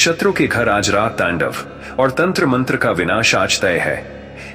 शत्रु के घर आज रात तांडव और तंत्र मंत्र का विनाश आज तय है।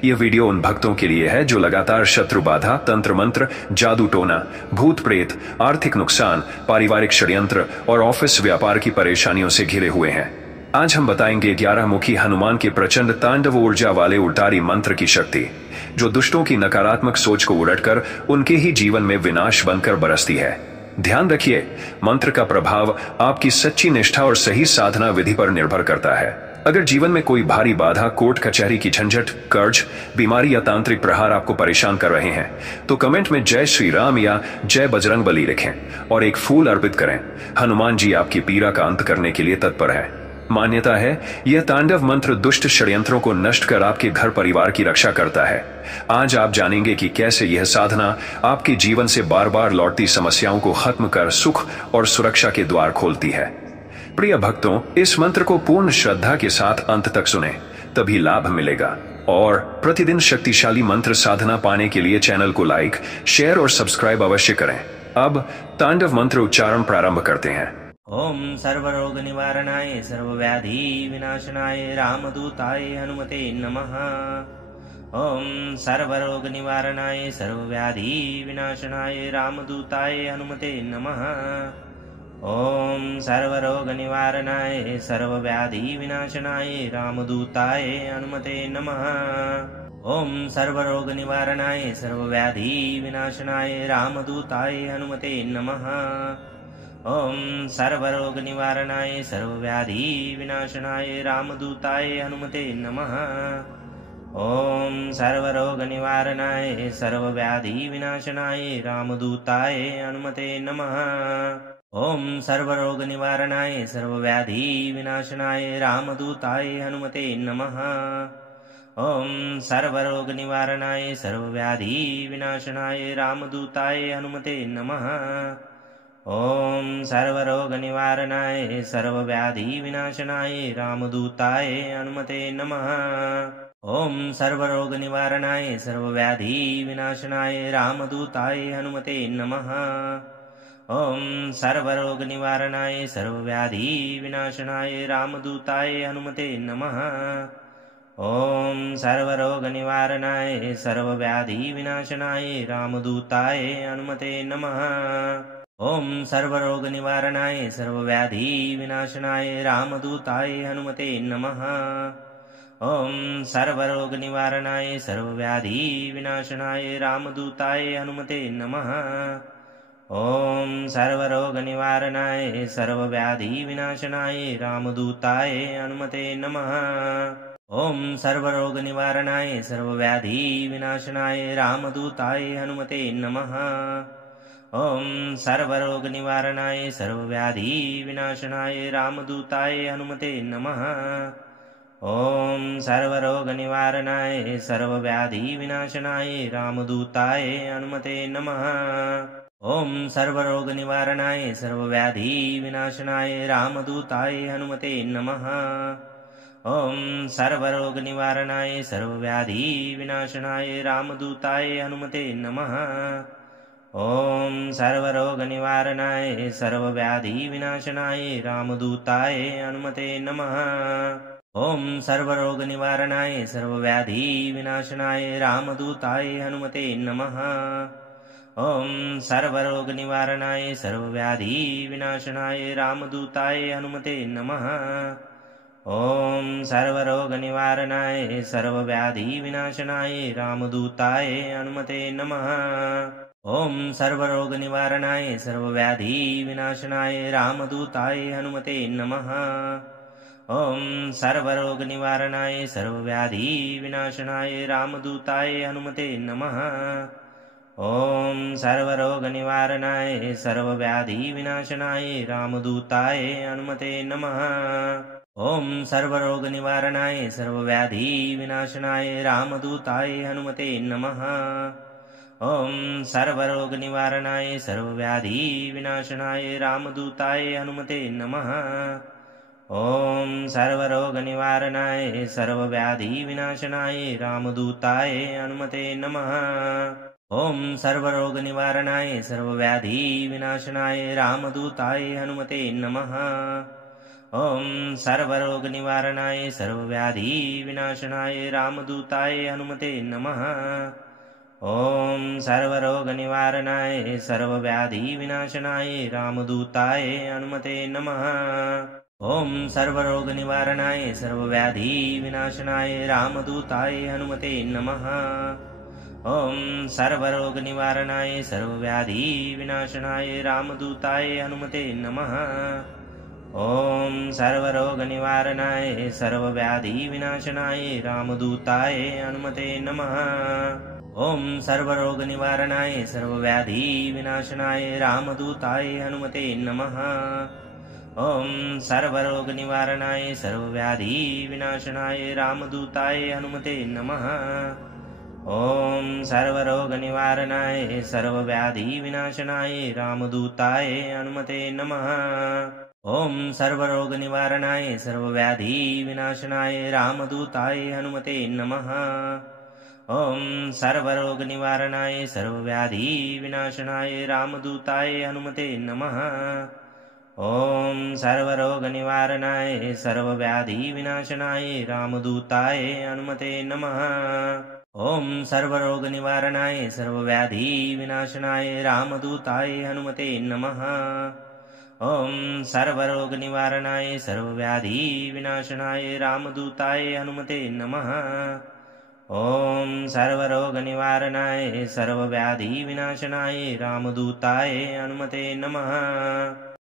यह वीडियो उन भक्तों के लिए है जो लगातार शत्रु बाधा, तंत्र मंत्र, जादू टोना, भूत प्रेत, आर्थिक नुकसान, पारिवारिक षड्यंत्र और ऑफिस व्यापार की परेशानियों से घिरे हुए हैं। आज हम बताएंगे 11 मुखी हनुमान के प्रचंड तांडव ऊर्जा वाले उल्टारी मंत्र की शक्ति, जो दुष्टों की नकारात्मक सोच को उलटकर उनके ही जीवन में विनाश बनकर बरसती है। ध्यान रखिए, मंत्र का प्रभाव आपकी सच्ची निष्ठा और सही साधना विधि पर निर्भर करता है। अगर जीवन में कोई भारी बाधा, कोर्ट कचहरी की झंझट, कर्ज, बीमारी या तांत्रिक प्रहार आपको परेशान कर रहे हैं, तो कमेंट में जय श्री राम या जय बजरंग बली लिखें और एक फूल अर्पित करें। हनुमान जी आपकी पीड़ा का अंत करने के लिए तत्पर है। मान्यता है, यह तांडव मंत्र दुष्ट षड्यंत्रों को नष्ट कर आपके घर परिवार की रक्षा करता है। आज आप जानेंगे कि कैसे यह साधना आपके जीवन से बार बार लौटती समस्याओं को खत्म कर सुख और सुरक्षा के द्वार खोलती है। प्रिय भक्तों, इस मंत्र को पूर्ण श्रद्धा के साथ अंत तक सुने, तभी लाभ मिलेगा। और प्रतिदिन शक्तिशाली मंत्र साधना पाने के लिए चैनल को लाइक, शेयर और सब्सक्राइब अवश्य करें। अब तांडव मंत्र उच्चारण प्रारंभ करते हैं। ओम सर्वरोग निवारणाय सर्वव्याधि विनाशनाय रामदूताय हनुमते नमः। ओम सर्वरोग निवारणाय सर्वव्याधि विनाशनाय रामदूताय हनुमते नमः। ओम सर्वरोग निवारणाय सर्वव्याधि विनाशनाय रामदूताय हनुमते नमः। ओम सर्वरोग निवारणाय सर्वव्याधि विनाशनाय रामदूताय हनुमते नमः। ओम सर्वरोग निवारणाय सर्वव्याधि विनाशनाय रामदूताय हनुमते नमः। ओम सर्वरोग निवारणाय सर्वव्याधि विनाशनाय रामदूताय हनुमते नमः। ओम सर्वरोग निवारणाय सर्वव्याधि विनाशनाय रामदूताय हनुमते नमः। ओम सर्वरोग निवारणाय सर्वव्याधि विनाशनाय रामदूताय हनुमते नमः। ओम सर्वरोग निवारणाय सर्वव्याधि विनाशनाय रामदूताय हनुमते नमः। ओम सर्वरोग निवारणाय सर्वव्याधि विनाशनाय रामदूताय हनुमते नमः। ओम सर्वरोग निवारणाय सर्वव्याधि विनाशनाय रामदूताय हनुमते नमः। ओम सर्वरोग निवारणाय सर्वव्याधि विनाशनाय रामदूताय हनुमते नमः। ओम सर्वरोग निवारणाय सर्वव्याधि विनाशनाय रामदूताय हनुमते नमः। ओम सर्वरोग निवारणाय सर्वव्याधि विनाशनाय रामदूताय हनुमते नमः। ओम सर्वरोग निवारणाय सर्वव्याधि विनाशनाय रामदूताय हनुमते नमः। ओम सर्वरोग निवारणाय सर्वव्याधि विनाशनाय रामदूताय हनुमते नमः। ओम सर्वरोग निवारणाय सर्वव्याधि विनाशनाय रामदूताय हनुमते नमः। ओम सर्वरोग निवारणाय सर्वव्याधि विनाशनाय रामदूताय हनुमते नमः। ओम सर्वरोग निवारणाय सर्वव्याधि विनाशनाय रामदूताय हनुमते नमः। ओम सर्वरोग निवारणाय सर्वव्याधि विनाशनाय रामदूताय हनुमते नमः। ओम सर्वरोग निवारणाय सर्वव्याधि विनाशनाय रामदूताय हनुमते नमः। ओम सर्वरोग निवारणाय सर्वव्याधि विनाशनाय रामदूताय हनुमते नमः। ओम सर्वरोग निवारणाय सर्वव्याधि विनाशनाय रामदूताय हनुमते नमः। ओम सर्वरोग निवारणाय सर्वव्याधि विनाशनाय रामदूताय हनुमते नमः। ओम सर्वरोग निवारणाय सर्वव्याधि विनाशनाय रामदूताय हनुमते नमः। ओम सर्वरोग निवारणाय सर्वव्याधि विनाशनाय रामदूताय हनुमते नमः। ओम सर्वरोग निवारणाय सर्वव्याधि विनाशनाय रामदूताय हनुमते नमः। ओम सर्वरोग निवारणाय सर्वव्याधि विनाशनाय रामदूताय हनुमते नमः। ओम सर्वरोग निवारणाय सर्वव्याधि विनाशनाय रामदूताय हनुमते नमः। ओम सर्वरोग निवारणाय सर्वव्याधि विनाशनाय रामदूताय हनुमते नमः। ओम सर्वरोग निवारणाय सर्वव्याधि विनाशनाय रामदूताय हनुमते नमः। ॐ सर्वरोगनिवारणाय सर्वव्याधिविनाशनाय रामदूताय हनुमते नमः। ॐ सर्वरोगनिवारणाय सर्वव्याधिविनाशनाय रामदूताय हनुमते नमः। ॐ सर्वरोगनिवारणाय सर्वव्याधिविनाशनाय रामदूताय हनुमते नमः। ॐ सर्वरोगनिवारणाय सर्वव्याधिविनाशनाय रामदूताय हनुमते नमः। ॐ सर्वरोगनिवारणाय सर्वव्याधिविनाशनाय रामदूताय हनुमते नमः। ॐ सर्वरोगनिवारणाय सर्वव्याधिविनाशनाय रामदूताय हनुमते नमः। ॐ सर्वरोगनिवारणाय सर्वव्याधिविनाशनाय रामदूताय हनुमते नमः। ॐ सर्वरोगनिवारणाय सर्वव्याधिविनाशनाय रामदूताय हनुमते नमः। ॐ सर्वरोगनिवारणाय सर्वव्याधिविनाशनाय रामदूताय हनुमते नमः। ॐ सर्वरोगनिवारणाय सर्वव्याधिविनाशनाय रामदूताय हनुमते नमः। ॐ सर्वरोगनिवारणाय सर्वव्याधिविनाशनाय रामदूताय हनुमते नमः। ॐ सर्वरोगनिवारणाय सर्वव्याधिविनाशनाय रामदूताय हनुमते नमः। ॐ सर्वरोगनिवारणाय सर्वव्याधिविनाशनाय रामदूताय हनुमते नमः। ॐ सर्वरोगनिवारणाय सर्वव्याधिविनाशनाय रामदूताय हनुमते नमः।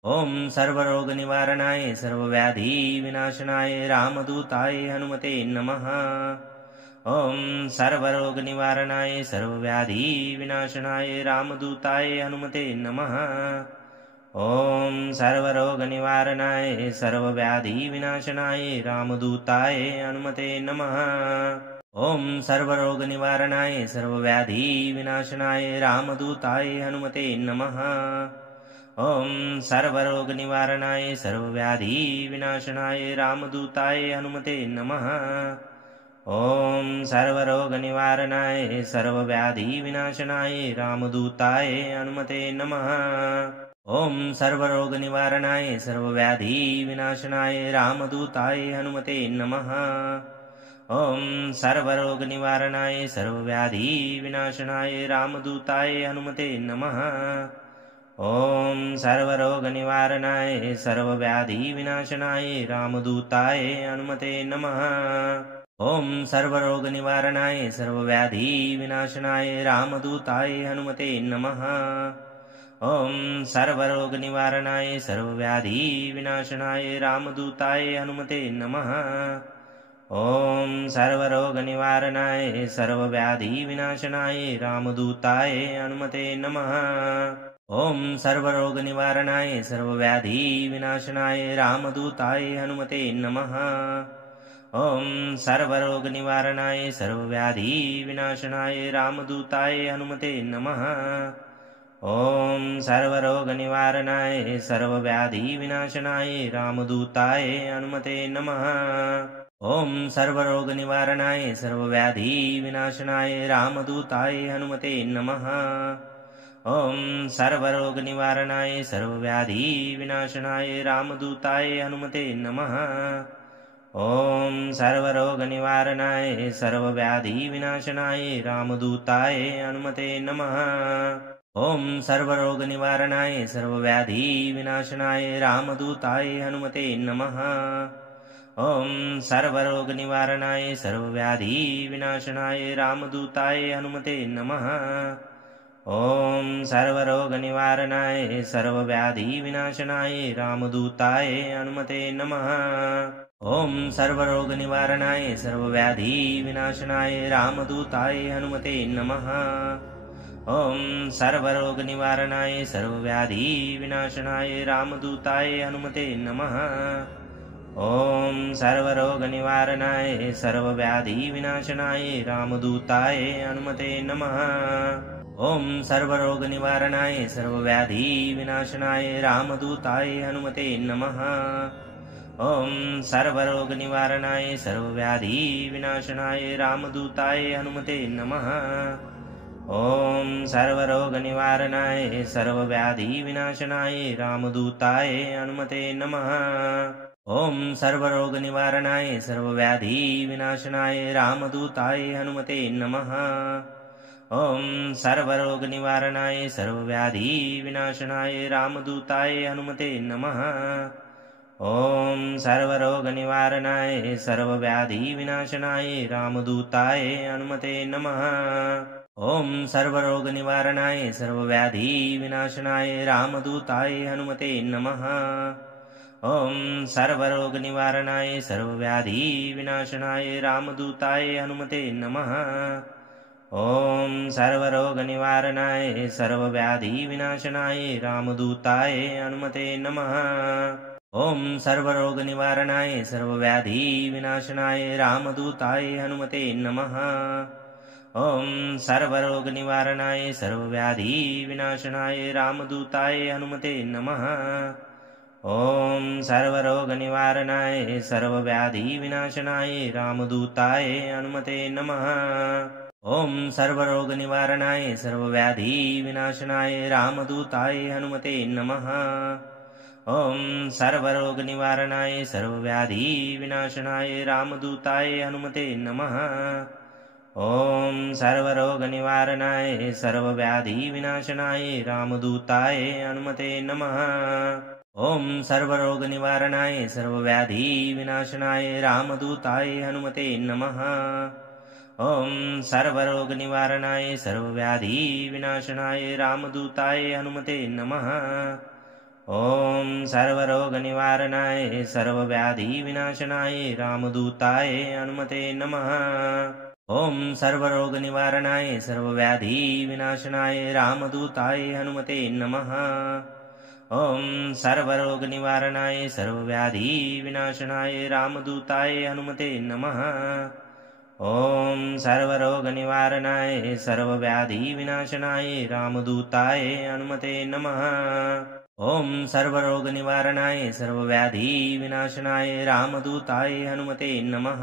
ॐ सर्वरोगनिवारणाय सर्वव्याधिविनाशनाय रामदूताय हनुमते नमः। ॐ सर्वरोगनिवारणाय सर्वव्याधिविनाशनाय रामदूताय हनुमते नमः। ॐ सर्वरोगनिवारणाय सर्वव्याधिविनाशनाय रामदूताय हनुमते नमः। ॐ सर्वरोगनिवारणाय सर्वव्याधिविनाशनाय रामदूताय हनुमते नमः। ॐ सर्वरोगनिवारणाय सर्वव्याधिविनाशनाय रामदूताय हनुमते नमः। ॐ सर्वरोगनिवारणाय सर्वव्याधिविनाशनाय रामदूताय हनुमते नमः। ॐ सर्वरोगनिवारणाय सर्वव्याधिविनाशनाय रामदूताय हनुमते नमः। ॐ सर्वरोगनिवारणाय सर्वव्याधिविनाशनाय रामदूताय हनुमते नमः। ॐ सर्वरोगनिवारणाय सर्वव्याधिविनाशनाय रामदूताय हनुमते नमः। ॐ सर्वरोगनिवारणाय सर्वव्याधिविनाशनाय रामदूताय हनुमते नमः। ॐ सर्वरोगनिवारणाय सर्वव्याधिविनाशनाय रामदूताय हनुमते नमः। ॐ सर्वरोगनिवारणाय सर्वव्याधिविनाशनाय रामदूताय हनुमते नमः। ॐ सर्वरोगनिवारणाय सर्वव्याधिविनाशनाय रामदूताय हनुमते नमः। ॐ सर्वरोगनिवारणाय सर्वव्याधिविनाशनाय रामदूताय हनुमते नमः। ॐ सर्वरोगनिवारणाय सर्वव्याधिविनाशनाय रामदूताय हनुमते नमः। ॐ सर्वरोगनिवारणाय सर्वव्याधिविनाशनाय रामदूताय हनुमते नमः। ॐ सर्वरोगनिवारणाय सर्वव्याधिविनाशनाय रामदूताय हनुमते नमः। ॐ सर्वरोगनिवारणाय सर्वव्याधिविनाशनाय रामदूताय हनुमते नमः। ॐ सर्वरोगनिवारणाय सर्वव्याधिविनाशनाय रामदूताय हनुमते नमः। ॐ सर्वरोगनिवारणाय सर्वव्याधिविनाशनाय रामदूताय हनुमते नमः। ॐ सर्वरोगनिवारणाय सर्वव्याधिविनाशनाय रामदूताय हनुमते नमः। ॐ सर्वरोगनिवारणाय सर्वव्याधिविनाशनाय रामदूताय हनुमते नमः। ॐ सर्वरोगनिवारणाय सर्वव्याधिविनाशनाय रामदूताय हनुमते नमः। ॐ सर्वरोगनिवारणाय सर्वव्याधिविनाशनाय रामदूताय हनुमते नमः। ॐ सर्वरोगनिवारणाय सर्वव्याधिविनाशनाय रामदूताय हनुमते नमः। ॐ सर्वरोगनिवारणाय सर्वव्याधिविनाशनाय रामदूताय हनुमते नमः। ॐ सर्वरोगनिवारणाय सर्वव्याधिविनाशनाय रामदूताय हनुमते नमः। ॐ सर्वरोगनिवारणाय सर्वव्याधिविनाशनाय रामदूताय हनुमते नमः। ॐ सर्वरोगनिवारणाय सर्वव्याधिविनाशनाय रामदूताय हनुमते नमः। ॐ सर्वरोगनिवारणाय सर्वव्याधिविनाशनाय रामदूताय हनुमते नमः। ॐ सर्वरोगनिवारणाय सर्वव्याधिविनाशनाय रामदूताय हनुमते नमः। ॐ सर्वरोगनिवारणाय सर्वव्याधिविनाशनाय रामदूताय हनुमते नमः। ॐ सर्वरोगनिवारणाय सर्वव्याधिविनाशनाय रामदूताय हनुमते नमः। ॐ सर्वरोगनिवारणाय सर्वव्याधिविनाशनाय रामदूताय हनुमते नमः। ॐ सर्वरोगनिवारणाय सर्वव्याधिविनाशनाय रामदूताय हनुमते नमः। ॐ सर्वरोगनिवारणाय सर्वव्याधिविनाशनाय रामदूताय हनुमते नमः। ॐ सर्वरोगनिवारणाय सर्वव्याधिविनाशनाय रामदूताय हनुमते नमः। ॐ सर्वरोगनिवारणाय सर्वव्याधिविनाशनाय रामदूताय हनुमते नमः। ॐ सर्वरोगनिवारणाय सर्वव्याधिविनाशनाय रामदूताय हनुमते नमः। ॐ सर्वरोगनिवारणाय सर्वव्याधिविनाशनाय रामदूताय हनुमते नमः। ॐ सर्वरोगनिवारणाय सर्वव्याधिविनाशनाय रामदूताय हनुमते नमः। ॐ सर्वरोगनिवारणाय सर्वव्याधिविनाशनाय रामदूताय हनुमते नमः। ॐ सर्वरोगनिवारणाय सर्वव्याधिविनाशनाय रामदूताय हनुमते नमः। ॐ सर्वरोगनिवारणाय सर्वव्याधिविनाशनाय रामदूताय हनुमते नमः। ॐ सर्वरोगनिवारणाय सर्वव्याधिविनाशनाय रामदूताय हनुमते नमः। ॐ सर्वरोगनिवारणाय सर्वव्याधिविनाशनाय रामदूताय हनुमते नमः।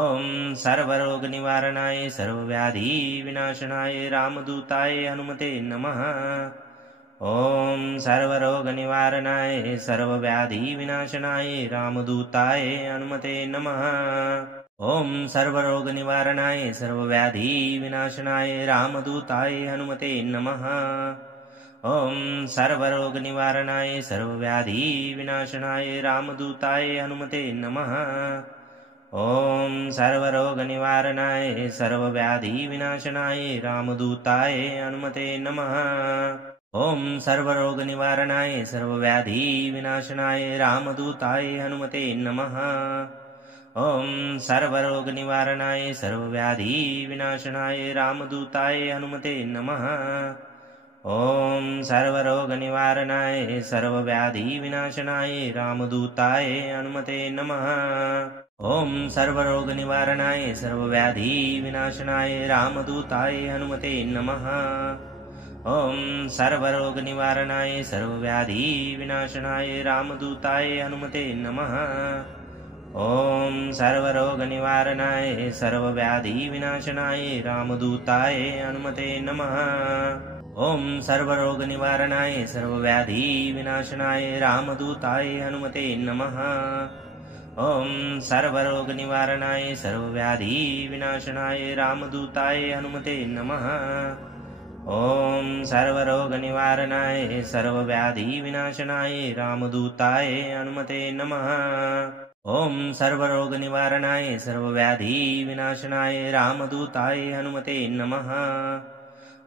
ॐ सर्वरोगनिवारणाय सर्वव्याधिविनाशनाय रामदूताय हनुमते नमः। ॐ सर्वरोगनिवारणाय सर्वव्याधिविनाशनाय रामदूताय हनुमते नमः। ॐ सर्वरोगनिवारणाय सर्वव्याधिविनाशनाय रामदूताय हनुमते नमः। ॐ सर्वरोगनिवारणाय सर्वव्याधिविनाशनाय रामदूताय हनुमते नमः। ॐ सर्वरोगनिवारणाय सर्वव्याधिविनाशनाय रामदूताय हनुमते नमः। ॐ सर्वरोगनिवारणाय सर्वव्याधिविनाशनाय रामदूताय हनुमते नमः। ॐ सर्वरोगनिवारणाय सर्वव्याधिविनाशनाय रामदूताय हनुमते नमः। ॐ सर्वरोगनिवारणाय सर्वव्याधिविनाशनाय रामदूताय हनुमते नमः। ॐ सर्वरोगनिवारणाय सर्वव्याधिविनाशनाय रामदूताय हनुमते नमः। ॐ सर्वरोगनिवारणाय सर्वव्याधिविनाशनाय रामदूताय हनुमते नमः। ॐ सर्वरोगनिवारणाय सर्वव्याधिविनाशनाय रामदूताय हनुमते नमः। ॐ सर्वरोगनिवारणाय सर्वव्याधिविनाशनाय रामदूताय हनुमते नमः। ॐ सर्वरोगनिवारणाय सर्वव्याधिविनाशनाय रामदूताय हनुमते नमः। ॐ सर्वरोगनिवारणाय सर्वव्याधिविनाशनाय रामदूताय हनुमते नमः। ॐ सर्वरोगनिवारणाय सर्वव्याधिविनाशनाय रामदूताय हनुमते नमः।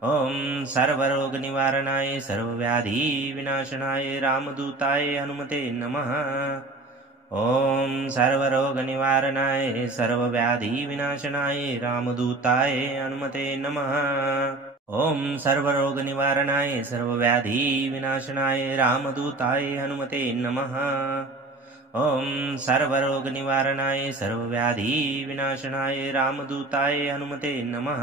ॐ सर्वरोगनिवारणाय सर्वव्याधिविनाशनाय रामदूताय हनुमते नमः। ॐ सर्वरोगनिवारणाय सर्वव्याधिविनाशनाय रामदूताय हनुमते नमः। ॐ सर्वरोगनिवारणाय सर्वव्याधिविनाशनाय रामदूताय हनुमते नमः। ॐ सर्वरोगनिवारणाय सर्वव्याधिविनाशनाय रामदूताय हनुमते नमः।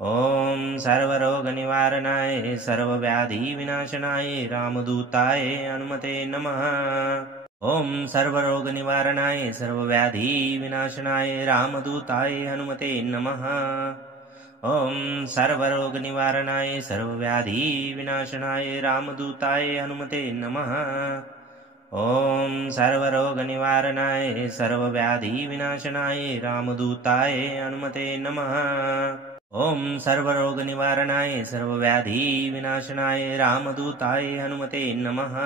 ॐ सर्वरोगनिवारणाय सर्वव्याधिविनाशनाय रामदूताय हनुमते नमः। ॐ सर्वरोगनिवारणाय सर्वव्याधिविनाशनाय रामदूताय हनुमते नमः। ॐ सर्वरोगनिवारणाय सर्वव्याधिविनाशनाय रामदूताय हनुमते नमः। ॐ सर्वरोगनिवारणाय सर्वव्याधिविनाशनाय रामदूताय हनुमते नमः। ॐ सर्वरोगनिवारणाय सर्वव्याधिविनाशनाय रामदूताय हनुमते नमः।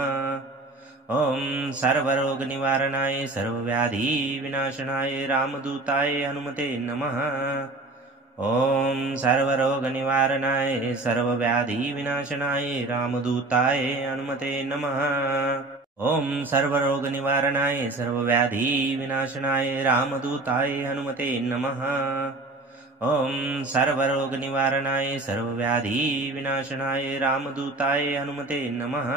ॐ सर्वरोगनिवारणाय सर्वव्याधिविनाशनाय रामदूताय हनुमते नमः। ॐ सर्वरोगनिवारणाय सर्वव्याधिविनाशनाय रामदूताय हनुमते नमः। ॐ सर्वरोगनिवारणाय सर्वव्याधिविनाशनाय रामदूताय हनुमते नमः। ॐ सर्वरोगनिवारणाय सर्वव्याधिविनाशनाय रामदूताय हनुमते नमः।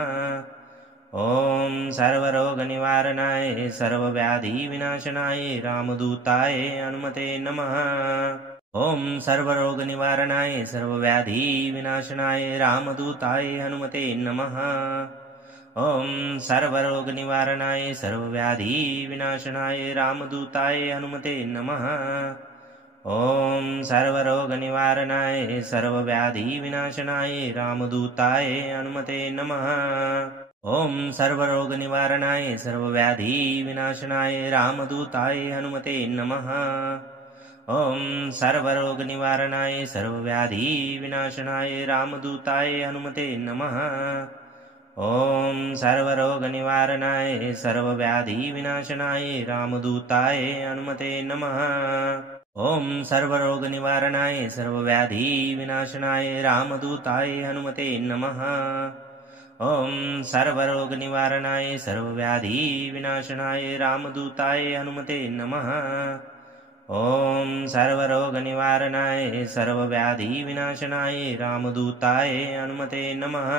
ॐ सर्वरोगनिवारणाय सर्वव्याधिविनाशनाय रामदूताय हनुमते नमः। ॐ सर्वरोगनिवारणाय सर्वव्याधिविनाशनाय रामदूताय हनुमते नमः। ॐ सर्वरोगनिवारणाय सर्वव्याधिविनाशनाय रामदूताय हनुमते नमः। ॐ सर्वरोगनिवारणाय सर्वव्याधिविनाशनाय रामदूताय हनुमते नमः। ॐ सर्वरोगनिवारणाय सर्वव्याधिविनाशनाय रामदूताय हनुमते नमः। ॐ सर्वरोगनिवारणाय सर्वव्याधिविनाशनाय रामदूताय हनुमते नमः। ॐ सर्वरोगनिवारणाय सर्वव्याधिविनाशनाय रामदूताय हनुमते नमः। ॐ सर्वरोगनिवारणाय सर्वव्याधिविनाशनाय रामदूताय हनुमते नमः। ॐ सर्वरोगनिवारणाय सर्वव्याधिविनाशनाय रामदूताय हनुमते नमः। ॐ सर्वरोगनिवारणाय सर्वव्याधिविनाशनाय रामदूताय हनुमते नमः।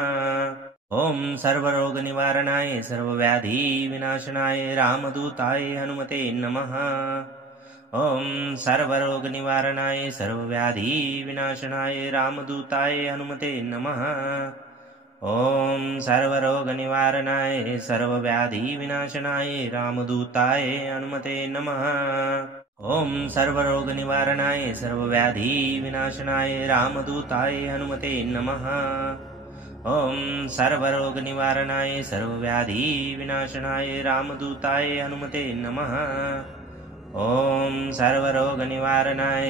ॐ सर्वरोगनिवारणाय सर्वव्याधिविनाशनाय रामदूताय हनुमते नमः। ॐ सर्वरोगनिवारणाय सर्वव्याधिविनाशनाय रामदूताय हनुमते नमः। ॐ सर्वरोगनिवारणाय सर्वव्याधिविनाशनाय रामदूताय हनुमते नमः। ॐ सर्वरोगनिवारणाय सर्वव्याधिविनाशनाय रामदूताय हनुमते नमः। ॐ सर्वरोगनिवारणाय सर्वव्याधिविनाशनाय रामदूताय हनुमते नमः। ॐ सर्वरोगनिवारणाय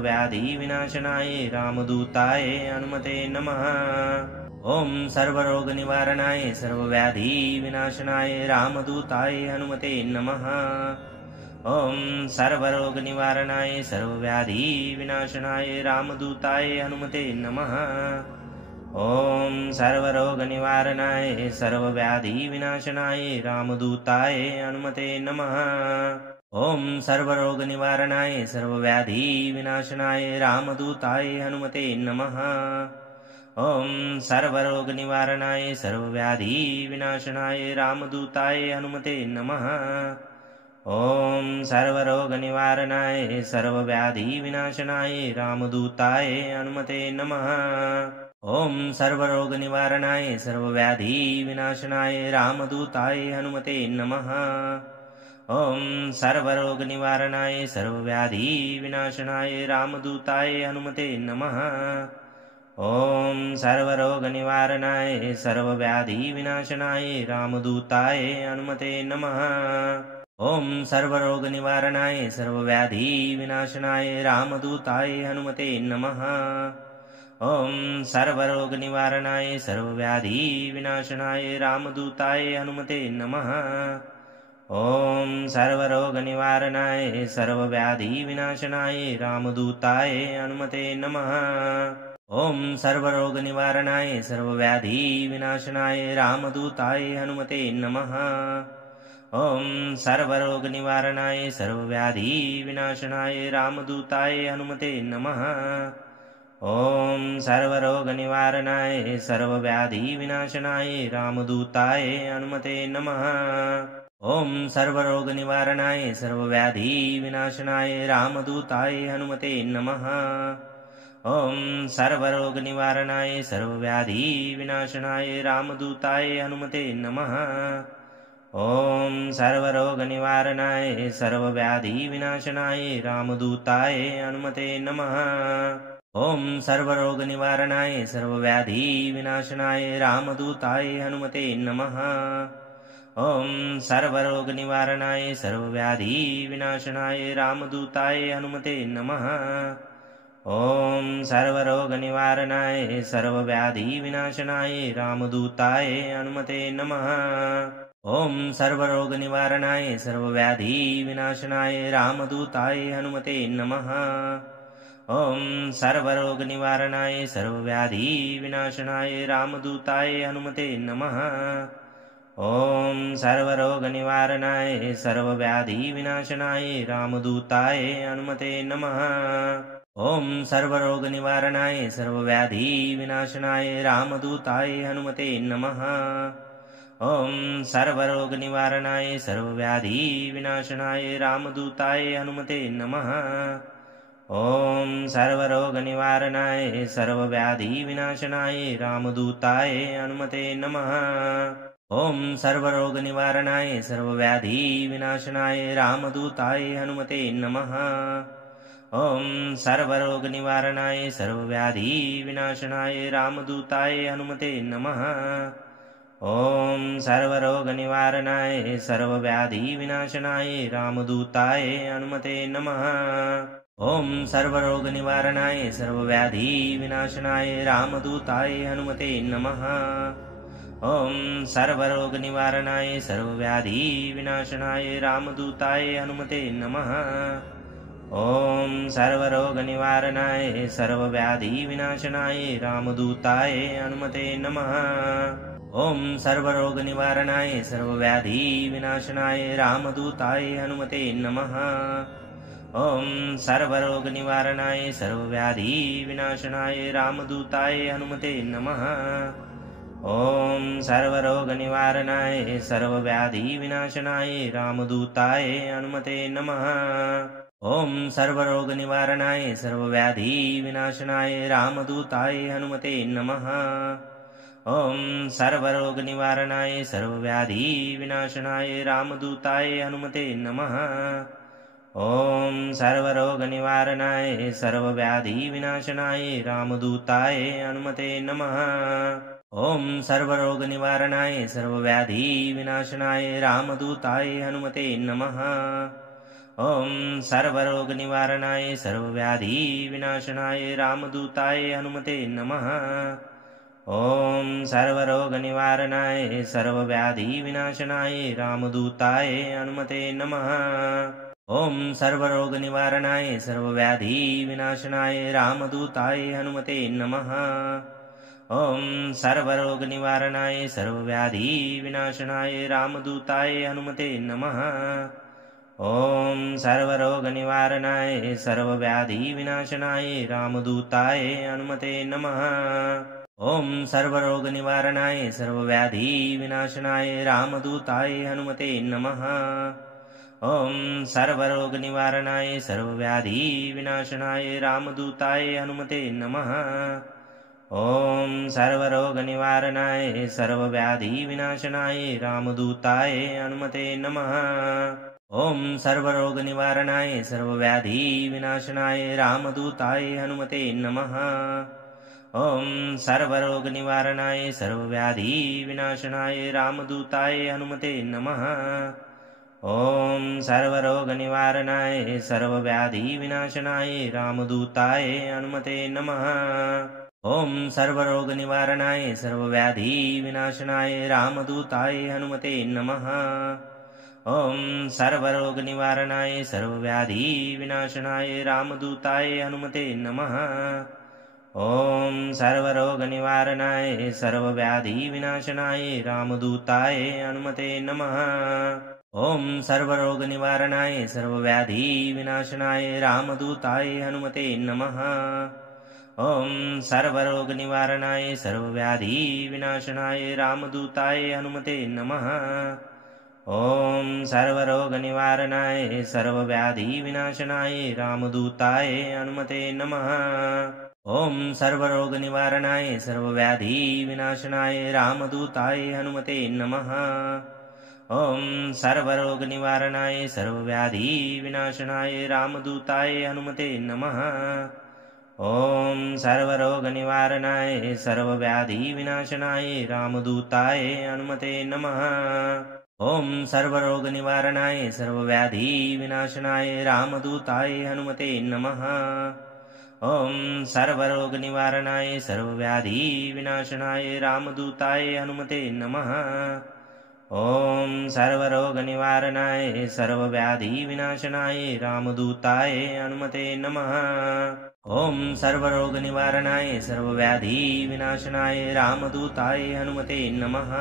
सर्वव्याधिविनाशनाय रामदूताय हनुमते नमः। ॐ सर्वरोगनिवारणाय सर्वव्याधिविनाशनाय रामदूताय हनुमते नमः। ॐ सर्वरोगनिवारणाय सर्वव्याधिविनाशनाय रामदूताय हनुमते नमः। ॐ सर्वरोगनिवारणाय सर्वव्याधिविनाशनाय रामदूताय हनुमते नमः। ॐ सर्वरोगनिवारणाय सर्वव्याधिविनाशनाय रामदूताय हनुमते नमः। ॐ सर्वरोगनिवारणाय सर्वव्याधिविनाशनाय रामदूताय हनुमते नमः। ॐ सर्वरोगनिवारणाय सर्वव्याधिविनाशनाय रामदूताय हनुमते नमः। ॐ सर्वरोगनिवारणाय सर्वव्याधिविनाशनाय रामदूताय हनुमते नमः। ॐ सर्वरोगनिवारणाय सर्वव्याधिविनाशनाय रामदूताय हनुमते नमः। ॐ सर्वरोगनिवारणाय सर्वव्याधिविनाशनाय रामदूताय हनुमते नमः। ॐ सर्वरोगनिवारणाय सर्वव्याधिविनाशनाय रामदूताय हनुमते नमः। ॐ सर्वरोगनिवारणाय सर्वव्याधिविनाशनाय रामदूताय हनुमते नमः। ॐ सर्वरोगनिवारणाय सर्वव्याधिविनाशनाय रामदूताय हनुमते नमः। ॐ सर्वरोगनिवारणाय सर्वव्याधिविनाशनाय रामदूताय हनुमते नमः। ॐ सर्वरोगनिवारणाय सर्वव्याधिविनाशनाय रामदूताय हनुमते नमः। ॐ सर्वरोगनिवारणाय सर्वव्याधिविनाशनाय रामदूताय हनुमते नमः। ॐ सर्वरोगनिवारणाय सर्वव्याधिविनाशनाय रामदूताय हनुमते नमः। ॐ सर्वरोगनिवारणाय सर्वव्याधिविनाशनाय रामदूताय हनुमते नमः। ॐ सर्वरोगनिवारणाय सर्वव्याधिविनाशनाय रामदूताय हनुमते नमः। ॐ सर्वरोगनिवारणाय सर्वव्याधिविनाशनाय रामदूताय हनुमते नमः। ॐ सर्वरोगनिवारणाय सर्वव्याधिविनाशनाय रामदूताय हनुमते नमः। ॐ सर्वरोगनिवारणाय सर्वव्याधिविनाशनाय रामदूताय हनुमते नमः। ॐ सर्वरोगनिवारणाय सर्वव्याधिविनाशनाय रामदूताय हनुमते नमः। ॐ सर्वरोगनिवारणाय सर्वव्याधिविनाशनाय रामदूताय हनुमते नमः। ॐ सर्वरोगनिवारणाय सर्वव्याधिविनाशनाय रामदूताय हनुमते नमः। ॐ सर्वरोगनिवारणाय सर्वव्याधिविनाशनाय रामदूताय हनुमते नमः। ॐ सर्वरोगनिवारणाय सर्वव्याधिविनाशनाय रामदूताय हनुमते नमः। ॐ सर्वरोगनिवारणाय सर्वव्याधिविनाशनाय रामदूताय हनुमते नमः। ॐ सर्वरोगनिवारणाय सर्वव्याधिविनाशनाय रामदूताय हनुमते नमः। ॐ सर्वरोगनिवारणाय सर्वव्याधिविनाशनाय रामदूताय हनुमते नमः। ॐ सर्वरोगनिवारणाय सर्वव्याधिविनाशनाय रामदूताय हनुमते नमः। ॐ सर्वरोगनिवारणाय सर्वव्याधिविनाशनाय रामदूताय हनुमते नमः। ॐ सर्वरोगनिवारणाय सर्वव्याधिविनाशनाय रामदूताय हनुमते नमः। ॐ सर्वरोगनिवारणाय सर्वव्याधिविनाशनाय रामदूताय हनुमते नमः। ॐ सर्वरोगनिवारणाय सर्वव्याधिविनाशनाय रामदूताय हनुमते नमः। ॐ सर्वरोगनिवारणाय सर्वव्याधिविनाशनाय रामदूताय हनुमते नमः। ॐ सर्वरोगनिवारणाय सर्वव्याधिविनाशनाय रामदूताय हनुमते नमः। ॐ सर्वरोगनिवारणाय सर्वव्याधिविनाशनाय रामदूताय हनुमते नमः। ॐ सर्वरोगनिवारणाय सर्वव्याधिविनाशनाय रामदूताय हनुमते नमः। ॐ सर्वरोगनिवारणाय सर्वव्याधिविनाशनाय रामदूताय हनुमते नमः। ॐ सर्वरोगनिवारणाय सर्वव्याधिविनाशनाय रामदूताय हनुमते नमः। ॐ सर्वरोगनिवारणाय सर्वव्याधिविनाशनाय रामदूताय हनुमते नमः। ॐ सर्वरोगनिवारणाय सर्वव्याधिविनाशनाय रामदूताय हनुमते नमः। ॐ सर्वरोगनिवारणाय सर्वव्याधिविनाशनाय रामदूताय हनुमते नमः। ॐ सर्वरोगनिवारणाय सर्वव्याधिविनाशनाय रामदूताय हनुमते नमः। ॐ सर्वरोगनिवारणाय सर्वव्याधिविनाशनाय रामदूताय हनुमते नमः। ॐ सर्वरोगनिवारणाय सर्वव्याधिविनाशनाय रामदूताय हनुमते नमः। ॐ सर्वरोगनिवारणाय सर्वव्याधिविनाशनाय रामदूताय हनुमते नमः। ॐ सर्वरोगनिवारणाय सर्वव्याधिविनाशनाय रामदूताय हनुमते नमः। ॐ सर्वरोगनिवारणाय सर्वव्याधिविनाशनाय रामदूताय हनुमते नमः। ॐ सर्वरोगनिवारणाय सर्वव्याधिविनाशनाय रामदूताय हनुमते नमः। ॐ सर्वरोगनिवारणाय सर्वव्याधिविनाशनाय रामदूताय हनुमते नमः। ॐ सर्वरोगनिवारणाय सर्वव्याधिविनाशनाय रामदूताय हनुमते नमः। ॐ सर्वरोगनिवारणाय सर्वव्याधिविनाशनाय रामदूताय हनुमते नमः। ॐ सर्वरोगनिवारणाय सर्वव्याधिविनाशनाय रामदूताय हनुमते नमः। ॐ सर्वरोगनिवारणाय सर्वव्याधिविनाशनाय रामदूताय हनुमते नमः। ॐ सर्वरोगनिवारणाय सर्वव्याधिविनाशनाय रामदूताय हनुमते नमः। ॐ सर्वरोगनिवारणाय सर्वव्याधिविनाशनाय रामदूताय हनुमते नमः। ॐ सर्वरोगनिवारणाय सर्वव्याधिविनाशनाय रामदूताय हनुमते नमः। ॐ सर्वरोगनिवारणाय सर्वव्याधिविनाशनाय रामदूताय हनुमते नमः। ॐ सर्वरोगनिवारणाय सर्वव्याधिविनाशनाय रामदूताय हनुमते नमः। ॐ सर्वरोगनिवारणाय सर्वव्याधिविनाशनाय रामदूताय हनुमते नमः। ॐ सर्वरोगनिवारणाय सर्वव्याधिविनाशनाय रामदूताय हनुमते नमः। ॐ सर्वरोगनिवारणाय सर्वव्याधिविनाशनाय रामदूताय हनुमते नमः। ॐ सर्वरोगनिवारणाय सर्वव्याधिविनाशनाय रामदूताय हनुमते नमः।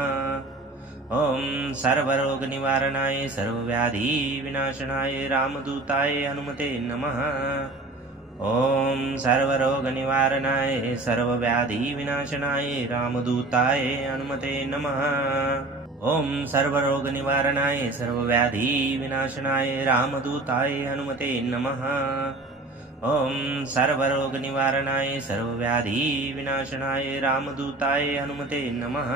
ॐ सर्वरोगनिवारणाय सर्वव्याधिविनाशनाय रामदूताय हनुमते नमः। ॐ सर्वरोगनिवारणाय सर्वव्याधिविनाशनाय रामदूताय हनुमते नमः। ॐ सर्वरोगनिवारणाय सर्वव्याधिविनाशनाय रामदूताय हनुमते नमः। ॐ सर्वरोगनिवारणाय सर्वव्याधिविनाशनाय रामदूताय हनुमते नमः।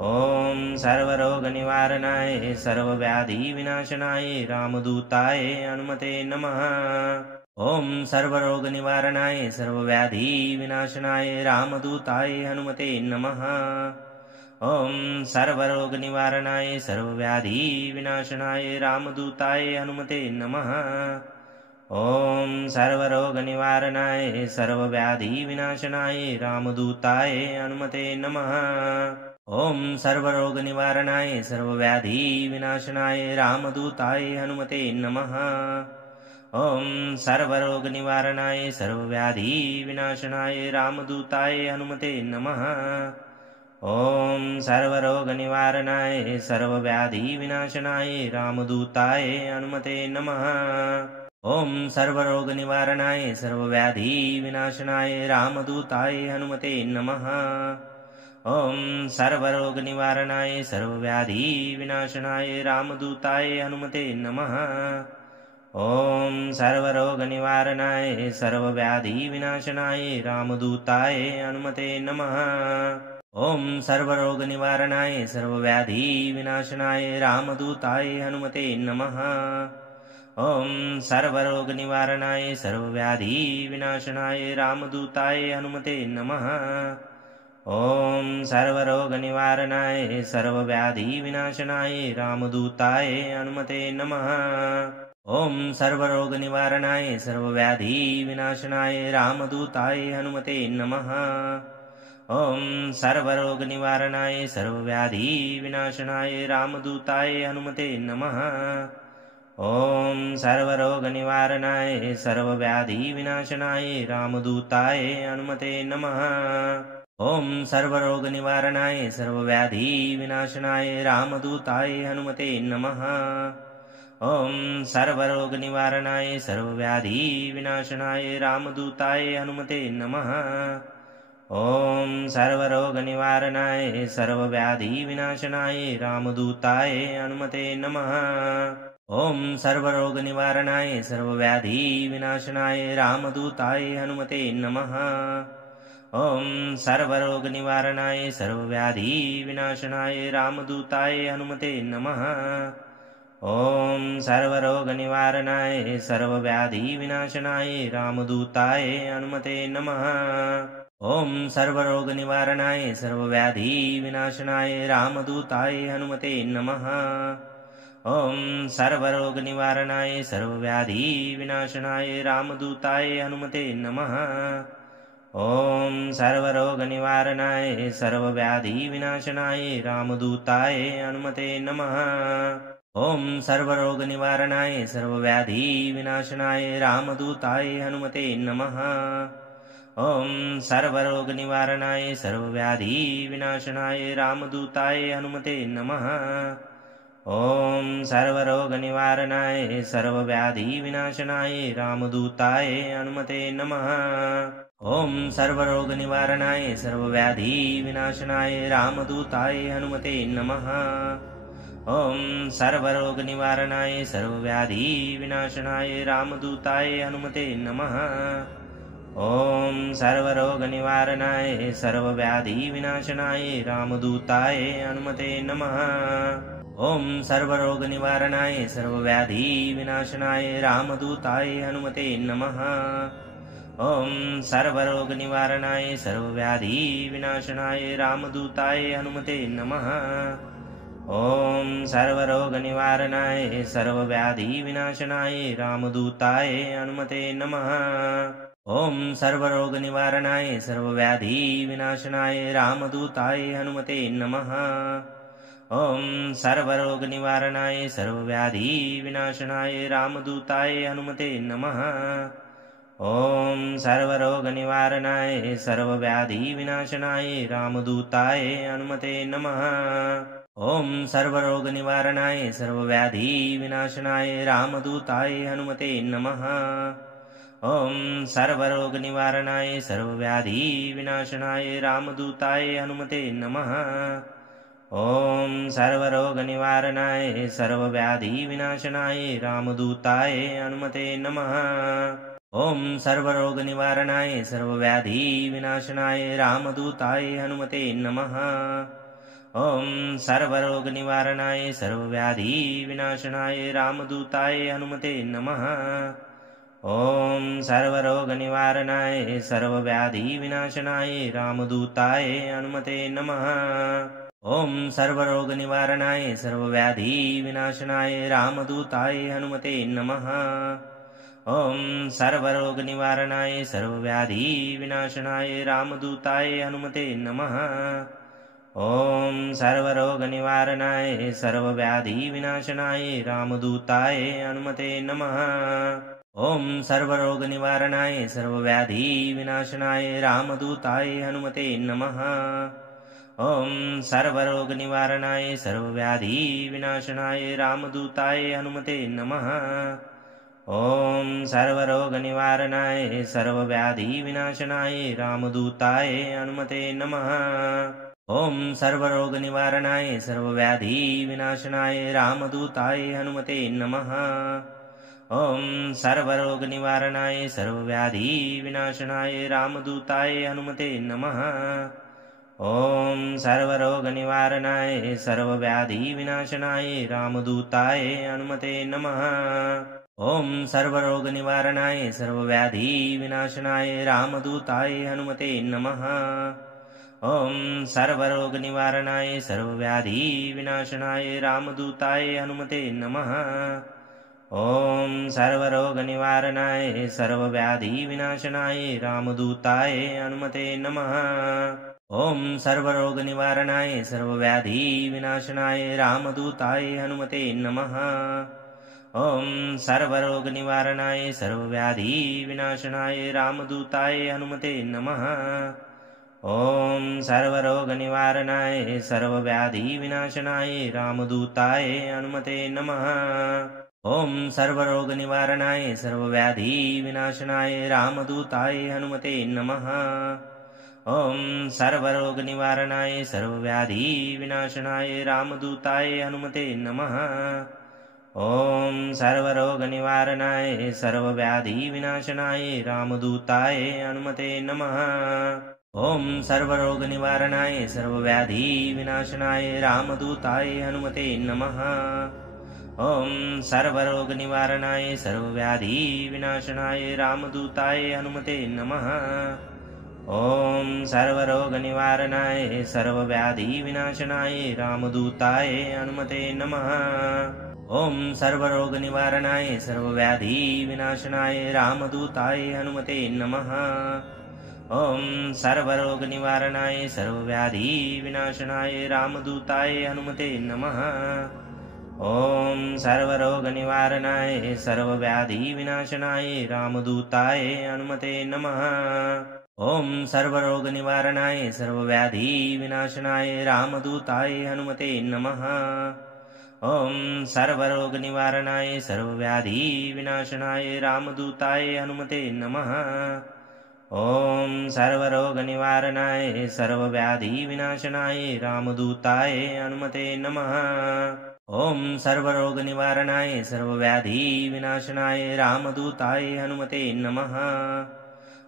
ॐ सर्वरोगनिवारणाय सर्वव्याधिविनाशनाय रामदूताय हनुमते नमः। ॐ सर्वरोगनिवारणाय सर्वव्याधिविनाशनाय रामदूताय हनुमते नमः। ॐ सर्वरोगनिवारणाय सर्वव्याधिविनाशनाय रामदूताय हनुमते नमः। ॐ सर्वरोगनिवारणाय सर्वव्याधिविनाशनाय रामदूताय हनुमते नमः। ॐ सर्वरोगनिवारणाय सर्वव्याधिविनाशनाय रामदूताय हनुमते नमः। ॐ सर्वरोगनिवारणाय सर्वव्याधिविनाशनाय रामदूताय हनुमते नमः। ॐ सर्वरोगनिवारणाय सर्वव्याधिविनाशनाय रामदूताय हनुमते नमः। ॐ सर्वरोगनिवारणाय सर्वव्याधिविनाशनाय रामदूताय हनुमते नमः। ॐ सर्वरोगनिवारणाय सर्वव्याधिविनाशनाय रामदूताय हनुमते नमः। ॐ सर्वरोगनिवारणाय सर्वव्याधिविनाशनाय रामदूताय हनुमते नमः। ॐ सर्वरोगनिवारणाय सर्वव्याधिविनाशनाय रामदूताय हनुमते नमः। ॐ सर्वरोगनिवारणाय सर्वव्याधिविनाशनाय रामदूताय हनुमते नमः। ॐ सर्वरोगनिवारणाय सर्वव्याधिविनाशनाय रामदूताय हनुमते नमः। ॐ सर्वरोगनिवारणाय सर्वव्याधिविनाशनाय रामदूताय हनुमते नमः। ॐ सर्वरोगनिवारणाय सर्वव्याधिविनाशनाय रामदूताय हनुमते नमः। ॐ सर्वरोगनिवारणाय सर्वव्याधिविनाशनाय रामदूताय हनुमते नमः। ॐ सर्वरोगनिवारणाय सर्वव्याधिविनाशनाय रामदूताय हनुमते नमः। ॐ सर्वरोगनिवारणाय सर्वव्याधिविनाशनाय रामदूताय हनुमते नमः। ॐ सर्वरोगनिवारणाय सर्वव्याधिविनाशनाय रामदूताय हनुमते नमः। ॐ सर्वरोगनिवारणाय सर्वव्याधिविनाशनाय रामदूताय हनुमते नमः। ॐ सर्वरोगनिवारणाय सर्वव्याधिविनाशनाय रामदूताय हनुमते नमः। ॐ सर्वरोगनिवारणाय सर्वव्याधिविनाशनाय रामदूताय हनुमते नमः। ॐ सर्वरोगनिवारणाय सर्वव्याधिविनाशनाय रामदूताय हनुमते नमः। ॐ सर्वरोगनिवारणाय सर्वव्याधिविनाशनाय रामदूताय हनुमते नमः। ॐ सर्वरोगनिवारणाय सर्वव्याधिविनाशनाय रामदूताय हनुमते नमः। ॐ सर्वरोगनिवारणाय सर्वव्याधिविनाशनाय रामदूताय हनुमते नमः। ॐ सर्वरोगनिवारणाय सर्वव्याधिविनाशनाय रामदूताय हनुमते नमः। ॐ सर्वरोगनिवारणाय सर्वव्याधिविनाशनाय रामदूताय हनुमते नमः। ॐ सर्वरोगनिवारणाय सर्वव्याधिविनाशनाय रामदूताय हनुमते नमः। ॐ सर्वरोगनिवारणाय सर्वव्याधिविनाशनाय रामदूताय हनुमते नमः। ॐ सर्वरोगनिवारणाय सर्वव्याधिविनाशनाय रामदूताय हनुमते नमः। ॐ सर्वरोगनिवारणाय सर्वव्याधिविनाशनाय रामदूताय हनुमते नमः। ॐ सर्वरोगनिवारणाय सर्वव्याधिविनाशनाय रामदूताय हनुमते नमः। ॐ सर्वरोगनिवारणाय सर्वव्याधिविनाशनाय रामदूताय हनुमते नमः। ॐ सर्वरोगनिवारणाय सर्वव्याधिविनाशनाय रामदूताय हनुमते नमः। ॐ सर्वरोगनिवारणाय सर्वव्याधिविनाशनाय रामदूताय हनुमते नमः। ॐ सर्वरोगनिवारणाय सर्वव्याधिविनाशनाय रामदूताय हनुमते नमः। ॐ सर्वरोगनिवारणाय सर्वव्याधिविनाशनाय रामदूताय हनुमते नमः। ॐ सर्वरोगनिवारणाय सर्वव्याधिविनाशनाय रामदूताय हनुमते नमः। ॐ सर्वरोगनिवारणाय सर्वव्याधिविनाशनाय रामदूताय हनुमते नमः। ॐ सर्वरोगनिवारणाय सर्वव्याधिविनाशनाय रामदूताय हनुमते नमः। ॐ सर्वरोगनिवारणाय सर्वव्याधिविनाशनाय रामदूताय हनुमते नमः। ॐ सर्वरोगनिवारणाय सर्वव्याधिविनाशनाय रामदूताय हनुमते नमः। ॐ सर्वरोगनिवारणाय सर्वव्याधिविनाशनाय रामदूताय हनुमते नमः। ॐ सर्वरोगनिवारणाय सर्वव्याधिविनाशनाय रामदूताय हनुमते नमः। ॐ सर्वरोगनिवारणाय सर्वव्याधिविनाशनाय रामदूताय हनुमते नमः। ॐ सर्वरोगनिवारणाय सर्वव्याधिविनाशनाय रामदूताय हनुमते नमः। ॐ सर्वरोगनिवारणाय सर्वव्याधिविनाशनाय रामदूताय हनुमते नमः। ॐ सर्वरोगनिवारणाय सर्वव्याधिविनाशनाय रामदूताय हनुमते नमः। ॐ सर्वरोगनिवारणाय सर्वव्याधिविनाशनाय रामदूताय हनुमते नमः। ॐ सर्वरोगनिवारणाय सर्वव्याधिविनाशनाय रामदूताय हनुमते नमः। ॐ सर्वरोगनिवारणाय सर्वव्याधिविनाशनाय रामदूताय हनुमते नमः। ॐ सर्वरोगनिवारणाय सर्वव्याधिविनाशनाय रामदूताय हनुमते नमः। ॐ सर्वरोगनिवारणाय सर्वव्याधिविनाशनाय रामदूताय हनुमते नमः। ॐ सर्वरोगनिवारणाय सर्वव्याधिविनाशनाय रामदूताय हनुमते नमः। ॐ सर्वरोगनिवारणाय सर्वव्याधिविनाशनाय रामदूताय हनुमते नमः। ॐ सर्वरोगनिवारणाय सर्वव्याधिविनाशनाय रामदूताय हनुमते नमः। ॐ सर्वरोगनिवारणाय सर्वव्याधिविनाशनाय रामदूताय हनुमते नमः। ॐ सर्वरोगनिवारणाय सर्वव्याधिविनाशनाय रामदूताय हनुमते नमः। ॐ सर्वरोगनिवारणाय सर्वव्याधिविनाशनाय रामदूताय हनुमते नमः। ॐ सर्वरोगनिवारणाय सर्वव्याधिविनाशनाय रामदूताय हनुमते नमः। ॐ सर्वरोगनिवारणाय सर्वव्याधिविनाशनाय रामदूताय हनुमते नमः। ॐ सर्वरोगनिवारणाय सर्वव्याधिविनाशनाय रामदूताय हनुमते नमः। ॐ सर्वरोगनिवारणाय सर्वव्याधिविनाशनाय रामदूताय हनुमते नमः। ॐ सर्वरोगनिवारणाय सर्वव्याधिविनाशनाय रामदूताय हनुमते नमः। ॐ सर्वरोगनिवारणाय सर्वव्याधिविनाशनाय रामदूताय हनुमते नमः। ॐ सर्वरोगनिवारणाय सर्वव्याधिविनाशनाय रामदूताय हनुमते नमः। ॐ सर्वरोगनिवारणाय सर्वव्याधिविनाशनाय रामदूताय हनुमते नमः। ॐ सर्वरोगनिवारणाय सर्वव्याधिविनाशनाय रामदूताय हनुमते नमः। ॐ सर्वरोगनिवारणाय सर्वव्याधिविनाशनाय रामदूताय हनुमते नमः। ॐ सर्वरोगनिवारणाय सर्वव्याधिविनाशनाय रामदूताय हनुमते नमः।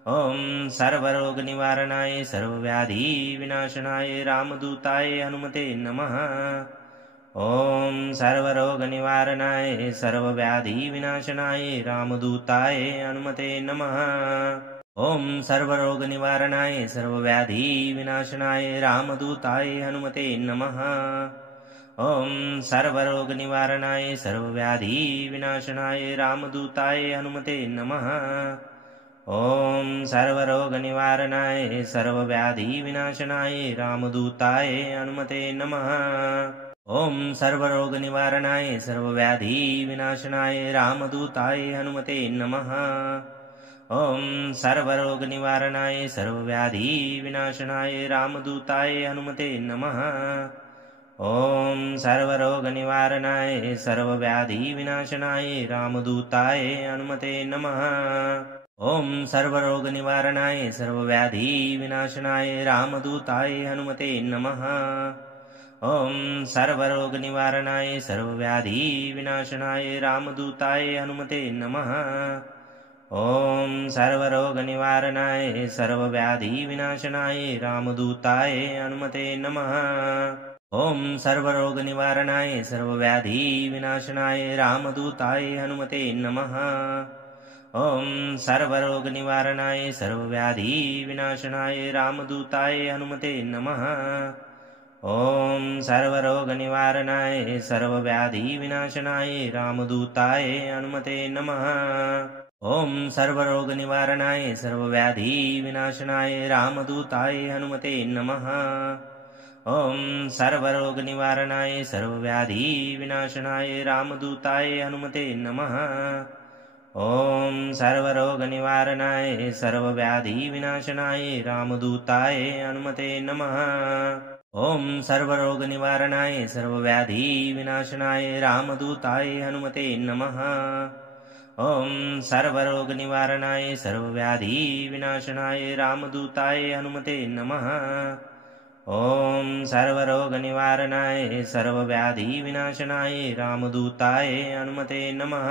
ॐ सर्वरोगनिवारणाय सर्वव्याधिविनाशनाय रामदूताय हनुमते नमः। ॐ सर्वरोगनिवारणाय सर्वव्याधिविनाशनाय रामदूताय हनुमते नमः। ॐ सर्वरोगनिवारणाय सर्वव्याधिविनाशनाय रामदूताय हनुमते नमः। ॐ सर्वरोगनिवारणाय सर्वव्याधिविनाशनाय रामदूताय हनुमते नमः। ॐ सर्वरोगनिवारणाय सर्वव्याधिविनाशनाय रामदूताय हनुमते नमः। ॐ सर्वरोगनिवारणाय सर्वव्याधिविनाशनाय रामदूताय हनुमते नमः। ॐ सर्वरोगनिवारणाय सर्वव्याधिविनाशनाय रामदूताय हनुमते नमः। ॐ सर्वरोगनिवारणाय सर्वव्याधिविनाशनाय रामदूताय हनुमते नमः। ॐ सर्वरोगनिवारणाय सर्वव्याधिविनाशनाय रामदूताय हनुमते नमः। ॐ सर्वरोगनिवारणाय सर्वव्याधिविनाशनाय रामदूताय हनुमते नमः। ॐ सर्वरोगनिवारणाय सर्वव्याधिविनाशनाय रामदूताय हनुमते नमः। ॐ सर्वरोगनिवारणाय सर्वव्याधिविनाशनाय रामदूताय हनुमते नमः। ॐ सर्वरोगनिवारणाय सर्वव्याधिविनाशनाय रामदूताय हनुमते नमः। ॐ सर्वरोगनिवारणाय सर्वव्याधिविनाशनाय रामदूताय हनुमते नमः। ॐ सर्वरोगनिवारणाय सर्वव्याधिविनाशनाय रामदूताय हनुमते नमः। ॐ सर्वरोगनिवारणाय सर्वव्याधिविनाशनाय रामदूताय हनुमते नमः। ॐ सर्वरोगनिवारणाय सर्वव्याधिविनाशनाय रामदूताय हनुमते नमः। ॐ सर्वरोगनिवारणाय सर्वव्याधिविनाशनाय रामदूताय हनुमते नमः। ॐ सर्वरोगनिवारणाय सर्वव्याधिविनाशनाय रामदूताय हनुमते नमः। ॐ सर्वरोगनिवारणाय सर्वव्याधिविनाशनाय रामदूताय हनुमते नमः।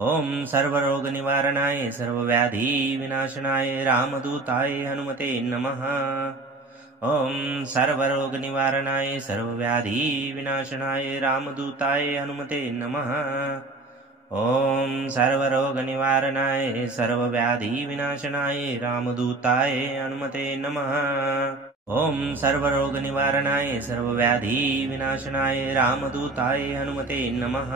ॐ सर्वरोगनिवारणाय सर्वव्याधिविनाशनाय रामदूताय हनुमते नमः। ॐ सर्वरोगनिवारणाय सर्वव्याधिविनाशनाय रामदूताय हनुमते नमः। ॐ सर्वरोगनिवारणाय सर्वव्याधिविनाशनाय रामदूताय हनुमते नमः। ॐ सर्वरोगनिवारणाय सर्वव्याधिविनाशनाय रामदूताय हनुमते नमः।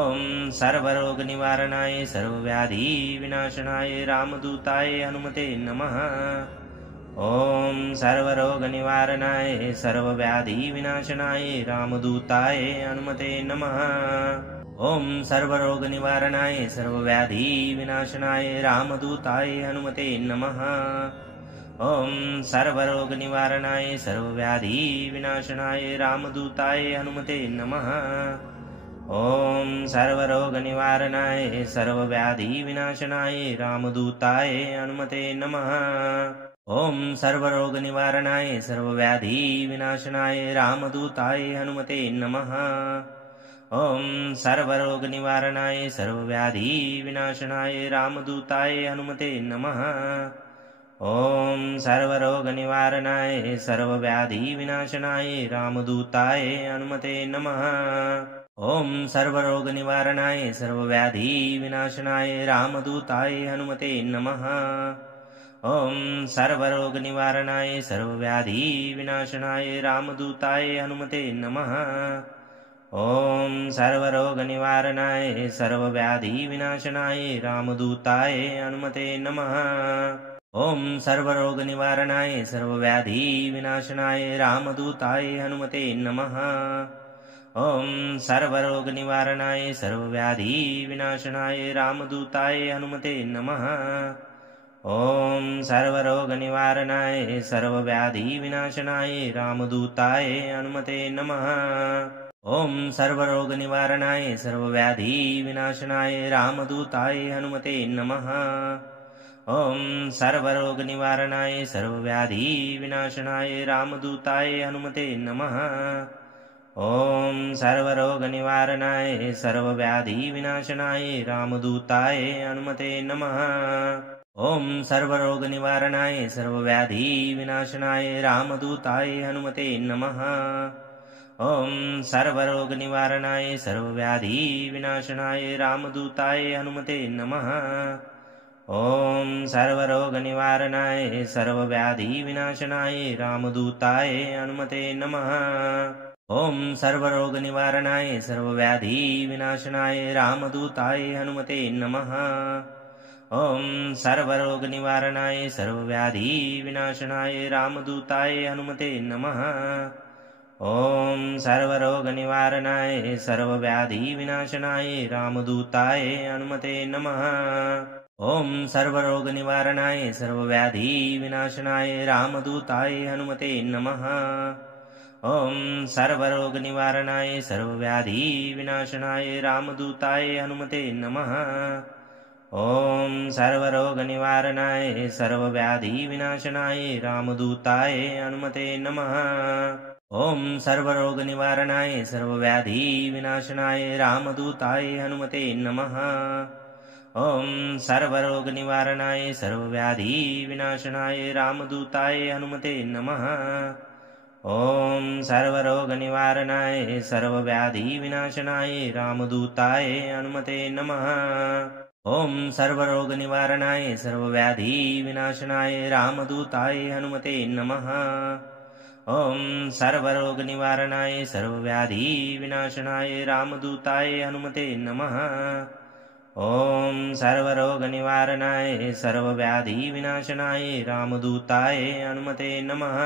ॐ सर्वरोगनिवारणाय सर्वव्याधिविनाशनाय रामदूताय हनुमते नमः। ॐ सर्वरोगनिवारणाय सर्वव्याधिविनाशनाय रामदूताय हनुमते नमः। ॐ सर्वरोगनिवारणाय सर्वव्याधिविनाशनाय रामदूताय हनुमते नमः। ॐ सर्वरोगनिवारणाय सर्वव्याधिविनाशनाय रामदूताय हनुमते नमः। ॐ सर्वरोगनिवारणाय सर्वव्याधिविनाशनाय रामदूताय हनुमते नमः। ॐ सर्वरोगनिवारणाय सर्वव्याधिविनाशनाय रामदूताय हनुमते नमः। ॐ सर्वरोगनिवारणाय सर्वव्याधिविनाशनाय रामदूताय हनुमते नमः। ॐ सर्वरोगनिवारणाय सर्वव्याधिविनाशनाय रामदूताय हनुमते नमः। ॐ सर्वरोगनिवारणाय सर्वव्याधिविनाशनाय रामदूताय हनुमते नमः। ॐ सर्वरोगनिवारणाय सर्वव्याधिविनाशनाय रामदूताय हनुमते नमः। ॐ सर्वरोगनिवारणाय सर्वव्याधिविनाशनाय रामदूताय हनुमते नमः। ॐ सर्वरोगनिवारणाय सर्वव्याधिविनाशनाय रामदूताय हनुमते नमः। ॐ सर्वरोगनिवारणाय सर्वव्याधिविनाशनाय रामदूताय हनुमते नमः। ॐ सर्वरोगनिवारणाय सर्वव्याधिविनाशनाय रामदूताय हनुमते नमः। ॐ सर्वरोगनिवारणाय सर्वव्याधिविनाशनाय रामदूताय हनुमते नमः। ॐ सर्वरोगनिवारणाय सर्वव्याधिविनाशनाय रामदूताय हनुमते नमः। ॐ सर्वरोगनिवारणाय सर्वव्याधिविनाशनाय रामदूताय हनुमते नमः। ॐ सर्वरोगनिवारणाय सर्वव्याधिविनाशनाय रामदूताय हनुमते नमः। ॐ सर्वरोगनिवारणाय सर्वव्याधिविनाशनाय रामदूताय हनुमते नमः। ॐ सर्वरोगनिवारणाय सर्वव्याधिविनाशनाय रामदूताय हनुमते नमः। ॐ सर्वरोगनिवारणाय सर्वव्याधिविनाशनाय रामदूताय हनुमते नमः। ॐ सर्वरोगनिवारणाय सर्वव्याधिविनाशनाय रामदूताय हनुमते नमः। ॐ सर्वरोगनिवारणाय सर्वव्याधिविनाशनाय रामदूताय हनुमते नमः। ॐ सर्वरोगनिवारणाय सर्वव्याधिविनाशनाय रामदूताय हनुमते नमः। ॐ सर्वरोगनिवारणाय सर्वव्याधिविनाशनाय रामदूताय हनुमते नमः। ॐ सर्वरोगनिवारणाय सर्वव्याधिविनाशनाय रामदूताय हनुमते नमः। ॐ सर्वरोगनिवारणाय सर्वव्याधिविनाशनाय रामदूताय हनुमते नमः। ॐ सर्वरोगनिवारणाय सर्वव्याधिविनाशनाय रामदूताय हनुमते नमः। ॐ सर्वरोगनिवारणाय सर्वव्याधिविनाशनाय रामदूताय हनुमते नमः। ॐ सर्वरोगनिवारणाय सर्वव्याधिविनाशनाय रामदूताय हनुमते नमः। ॐ सर्वरोगनिवारणाय सर्वव्याधिविनाशनाय रामदूताय हनुमते नमः। ॐ सर्वरोगनिवारणाय सर्वव्याधिविनाशनाय रामदूताय हनुमते नमः।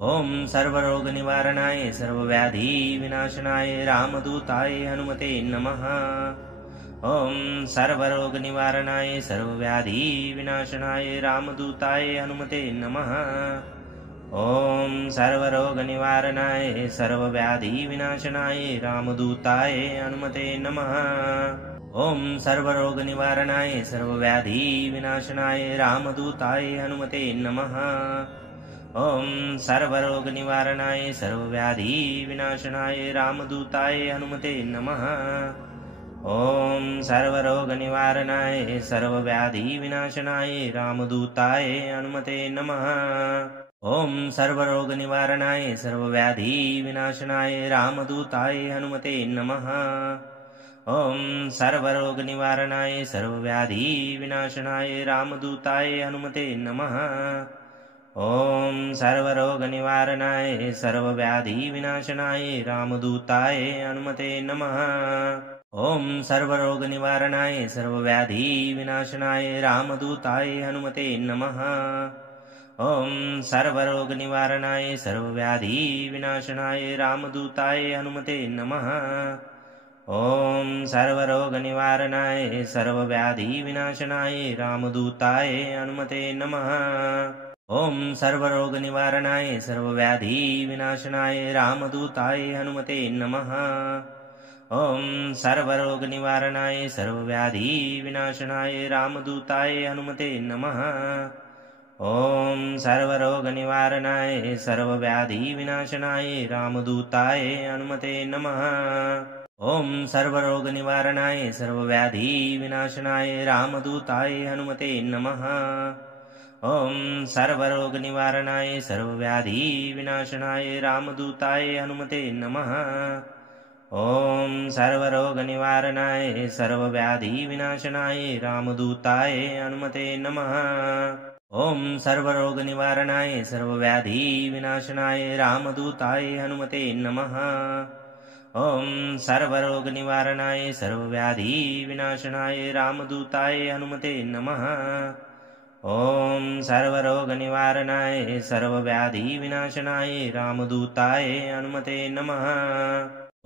ॐ सर्वरोगनिवारणाय सर्वव्याधिविनाशनाय रामदूताय हनुमते नमः। ॐ सर्वरोगनिवारणाय सर्वव्याधिविनाशनाय रामदूताय हनुमते नमः। ॐ सर्वरोगनिवारणाय सर्वव्याधिविनाशनाय रामदूताय हनुमते नमः। ॐ सर्वरोगनिवारणाय सर्वव्याधिविनाशनाय रामदूताय हनुमते नमः। ॐ सर्वरोगनिवारणाय सर्वव्याधिविनाशनाय रामदूताय हनुमते नमः। ॐ सर्वरोगनिवारणाय सर्वव्याधिविनाशनाय रामदूताय हनुमते नमः। ॐ सर्वरोगनिवारणाय सर्वव्याधिविनाशनाय रामदूताय हनुमते नमः। ॐ सर्वरोगनिवारणाय सर्वव्याधिविनाशनाय रामदूताय हनुमते नमः। ॐ सर्वरोगनिवारणाय सर्वव्याधिविनाशनाय रामदूताय हनुमते नमः। ॐ सर्वरोगनिवारणाय सर्वव्याधिविनाशनाय रामदूताय हनुमते नमः। ॐ सर्वरोगनिवारणाय सर्वव्याधिविनाशनाय रामदूताय हनुमते नमः। ॐ सर्वरोगनिवारणाय सर्वव्याधिविनाशनाय रामदूताय हनुमते नमः। ॐ सर्वरोगनिवारणाय सर्वव्याधिविनाशनाय रामदूताय हनुमते नमः। ॐ सर्वरोगनिवारणाय सर्वव्याधिविनाशनाय रामदूताय हनुमते नमः। ॐ सर्वरोगनिवारणाय सर्वव्याधिविनाशनाय रामदूताय हनुमते नमः। ॐ सर्वरोगनिवारणाय सर्वव्याधिविनाशनाय रामदूताय हनुमते नमः। ॐ सर्वरोगनिवारणाय सर्वव्याधिविनाशनाय रामदूताय हनुमते नमः। ॐ सर्वरोगनिवारणाय सर्वव्याधिविनाशनाय रामदूताय हनुमते नमः। ॐ सर्वरोगनिवारणाय सर्वव्याधिविनाशनाय रामदूताय हनुमते नमः। ॐ सर्वरोगनिवारणाय सर्वव्याधिविनाशनाय रामदूताय हनुमते नमः। ॐ सर्वरोगनिवारणाय सर्वव्याधिविनाशनाय रामदूताय हनुमते नमः।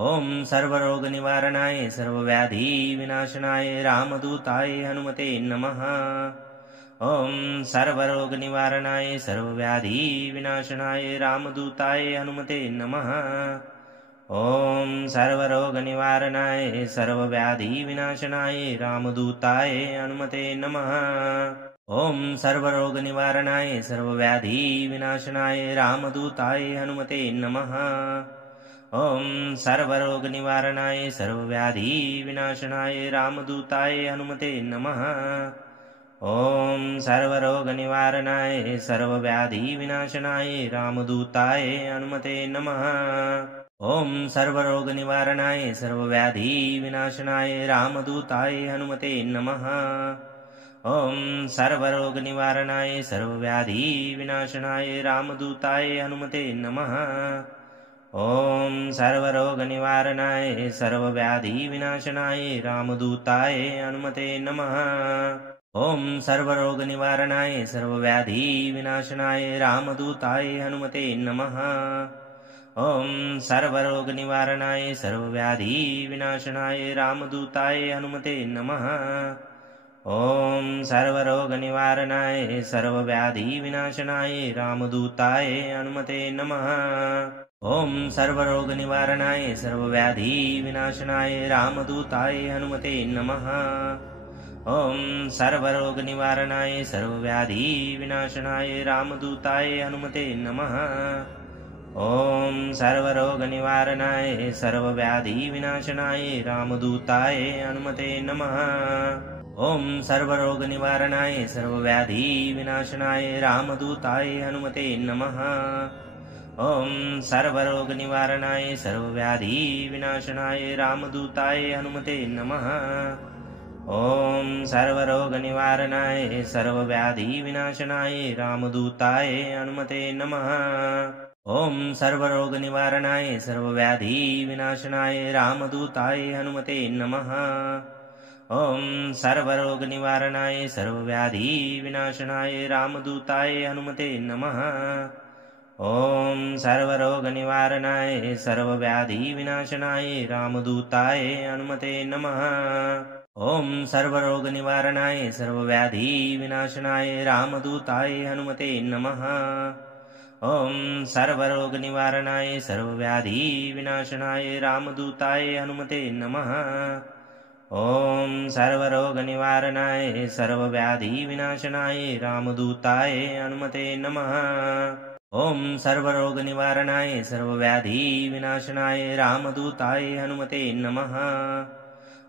ॐ सर्वरोगनिवारणाय सर्वव्याधिविनाशनाय रामदूताय हनुमते नमः। ॐ सर्वरोगनिवारणाय सर्वव्याधिविनाशनाय रामदूताय हनुमते नमः। ॐ सर्वरोगनिवारणाय सर्वव्याधिविनाशनाय रामदूताय हनुमते नमः। ॐ सर्वरोगनिवारणाय सर्वव्याधिविनाशनाय रामदूताय हनुमते नमः। ॐ सर्वरोगनिवारणाय सर्वव्याधिविनाशनाय रामदूताय हनुमते नमः। ॐ सर्वरोगनिवारणाय सर्वव्याधिविनाशनाय रामदूताय हनुमते नमः। ॐ सर्वरोगनिवारणाय सर्वव्याधिविनाशनाय रामदूताय हनुमते नमः। ॐ सर्वरोगनिवारणाय सर्वव्याधिविनाशनाय रामदूताय हनुमते नमः। ॐ सर्वरोगनिवारणाय सर्वव्याधिविनाशनाय रामदूताय हनुमते नमः। ॐ सर्वरोगनिवारणाय सर्वव्याधिविनाशनाय रामदूताय हनुमते नमः। ॐ सर्वरोगनिवारणाय सर्वव्याधिविनाशनाय रामदूताय हनुमते नमः। ॐ सर्वरोगनिवारणाय सर्वव्याधिविनाशनाय रामदूताय हनुमते नमः। ॐ सर्वरोगनिवारणाय सर्वव्याधिविनाशनाय रामदूताय हनुमते नमः। ॐ सर्वरोगनिवारणाय सर्वव्याधिविनाशनाय रामदूताय हनुमते नमः। ॐ सर्वरोगनिवारणाय सर्वव्याधिविनाशनाय रामदूताय हनुमते नमः। ॐ सर्वरोगनिवारणाय सर्वव्याधिविनाशनाय रामदूताय हनुमते नमः। ॐ सर्वरोगनिवारणाय सर्वव्याधिविनाशनाय रामदूताय हनुमते नमः। ॐ सर्वरोगनिवारणाय सर्वव्याधिविनाशनाय रामदूताय हनुमते नमः। ॐ सर्वरोगनिवारणाय सर्वव्याधिविनाशनाय रामदूताय हनुमते नमः। ॐ सर्वरोगनिवारणाय सर्वव्याधिविनाशनाय रामदूताय हनुमते नमः। ॐ सर्वरोगनिवारणाय सर्वव्याधिविनाशनाय रामदूताय हनुमते नमः। ॐ सर्वरोगनिवारणाय सर्वव्याधिविनाशनाय रामदूताय हनुमते नमः। ॐ सर्वरोगनिवारणाय सर्वव्याधिविनाशनाय रामदूताय हनुमते नमः। ॐ सर्वरोगनिवारणाय सर्वव्याधिविनाशनाय रामदूताय हनुमते नमः। ॐ सर्वरोगनिवारणाय सर्वव्याधिविनाशनाय रामदूताय हनुमते नमः।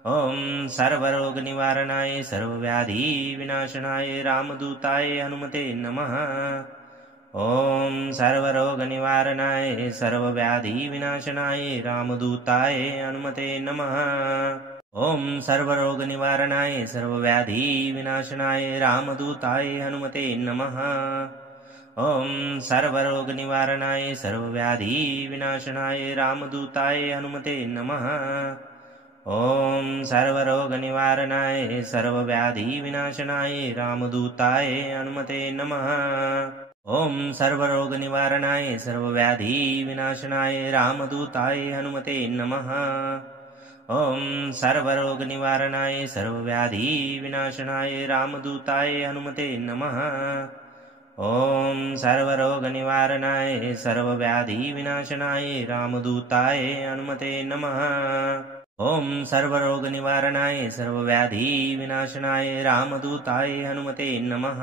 ॐ सर्वरोगनिवारणाय सर्वव्याधिविनाशनाय रामदूताय हनुमते नमः। ॐ सर्वरोगनिवारणाय सर्वव्याधिविनाशनाय रामदूताय हनुमते नमः। ॐ सर्वरोगनिवारणाय सर्वव्याधिविनाशनाय रामदूताय हनुमते नमः। ॐ सर्वरोगनिवारणाय सर्वव्याधिविनाशनाय रामदूताय हनुमते नमः। ॐ सर्वरोगनिवारणाय सर्वव्याधिविनाशनाय रामदूताय हनुमते नमः। ॐ सर्वरोगनिवारणाय सर्वव्याधिविनाशनाय रामदूताय हनुमते नमः। ॐ सर्वरोगनिवारणाय सर्वव्याधिविनाशनाय रामदूताय हनुमते नमः। ॐ सर्वरोगनिवारणाय सर्वव्याधिविनाशनाय रामदूताय हनुमते नमः। ॐ सर्वरोगनिवारणाय सर्वव्याधिविनाशनाय रामदूताय हनुमते नमः। ॐ सर्वरोगनिवारणाय सर्वव्याधिविनाशनाय रामदूताय हनुमते नमः।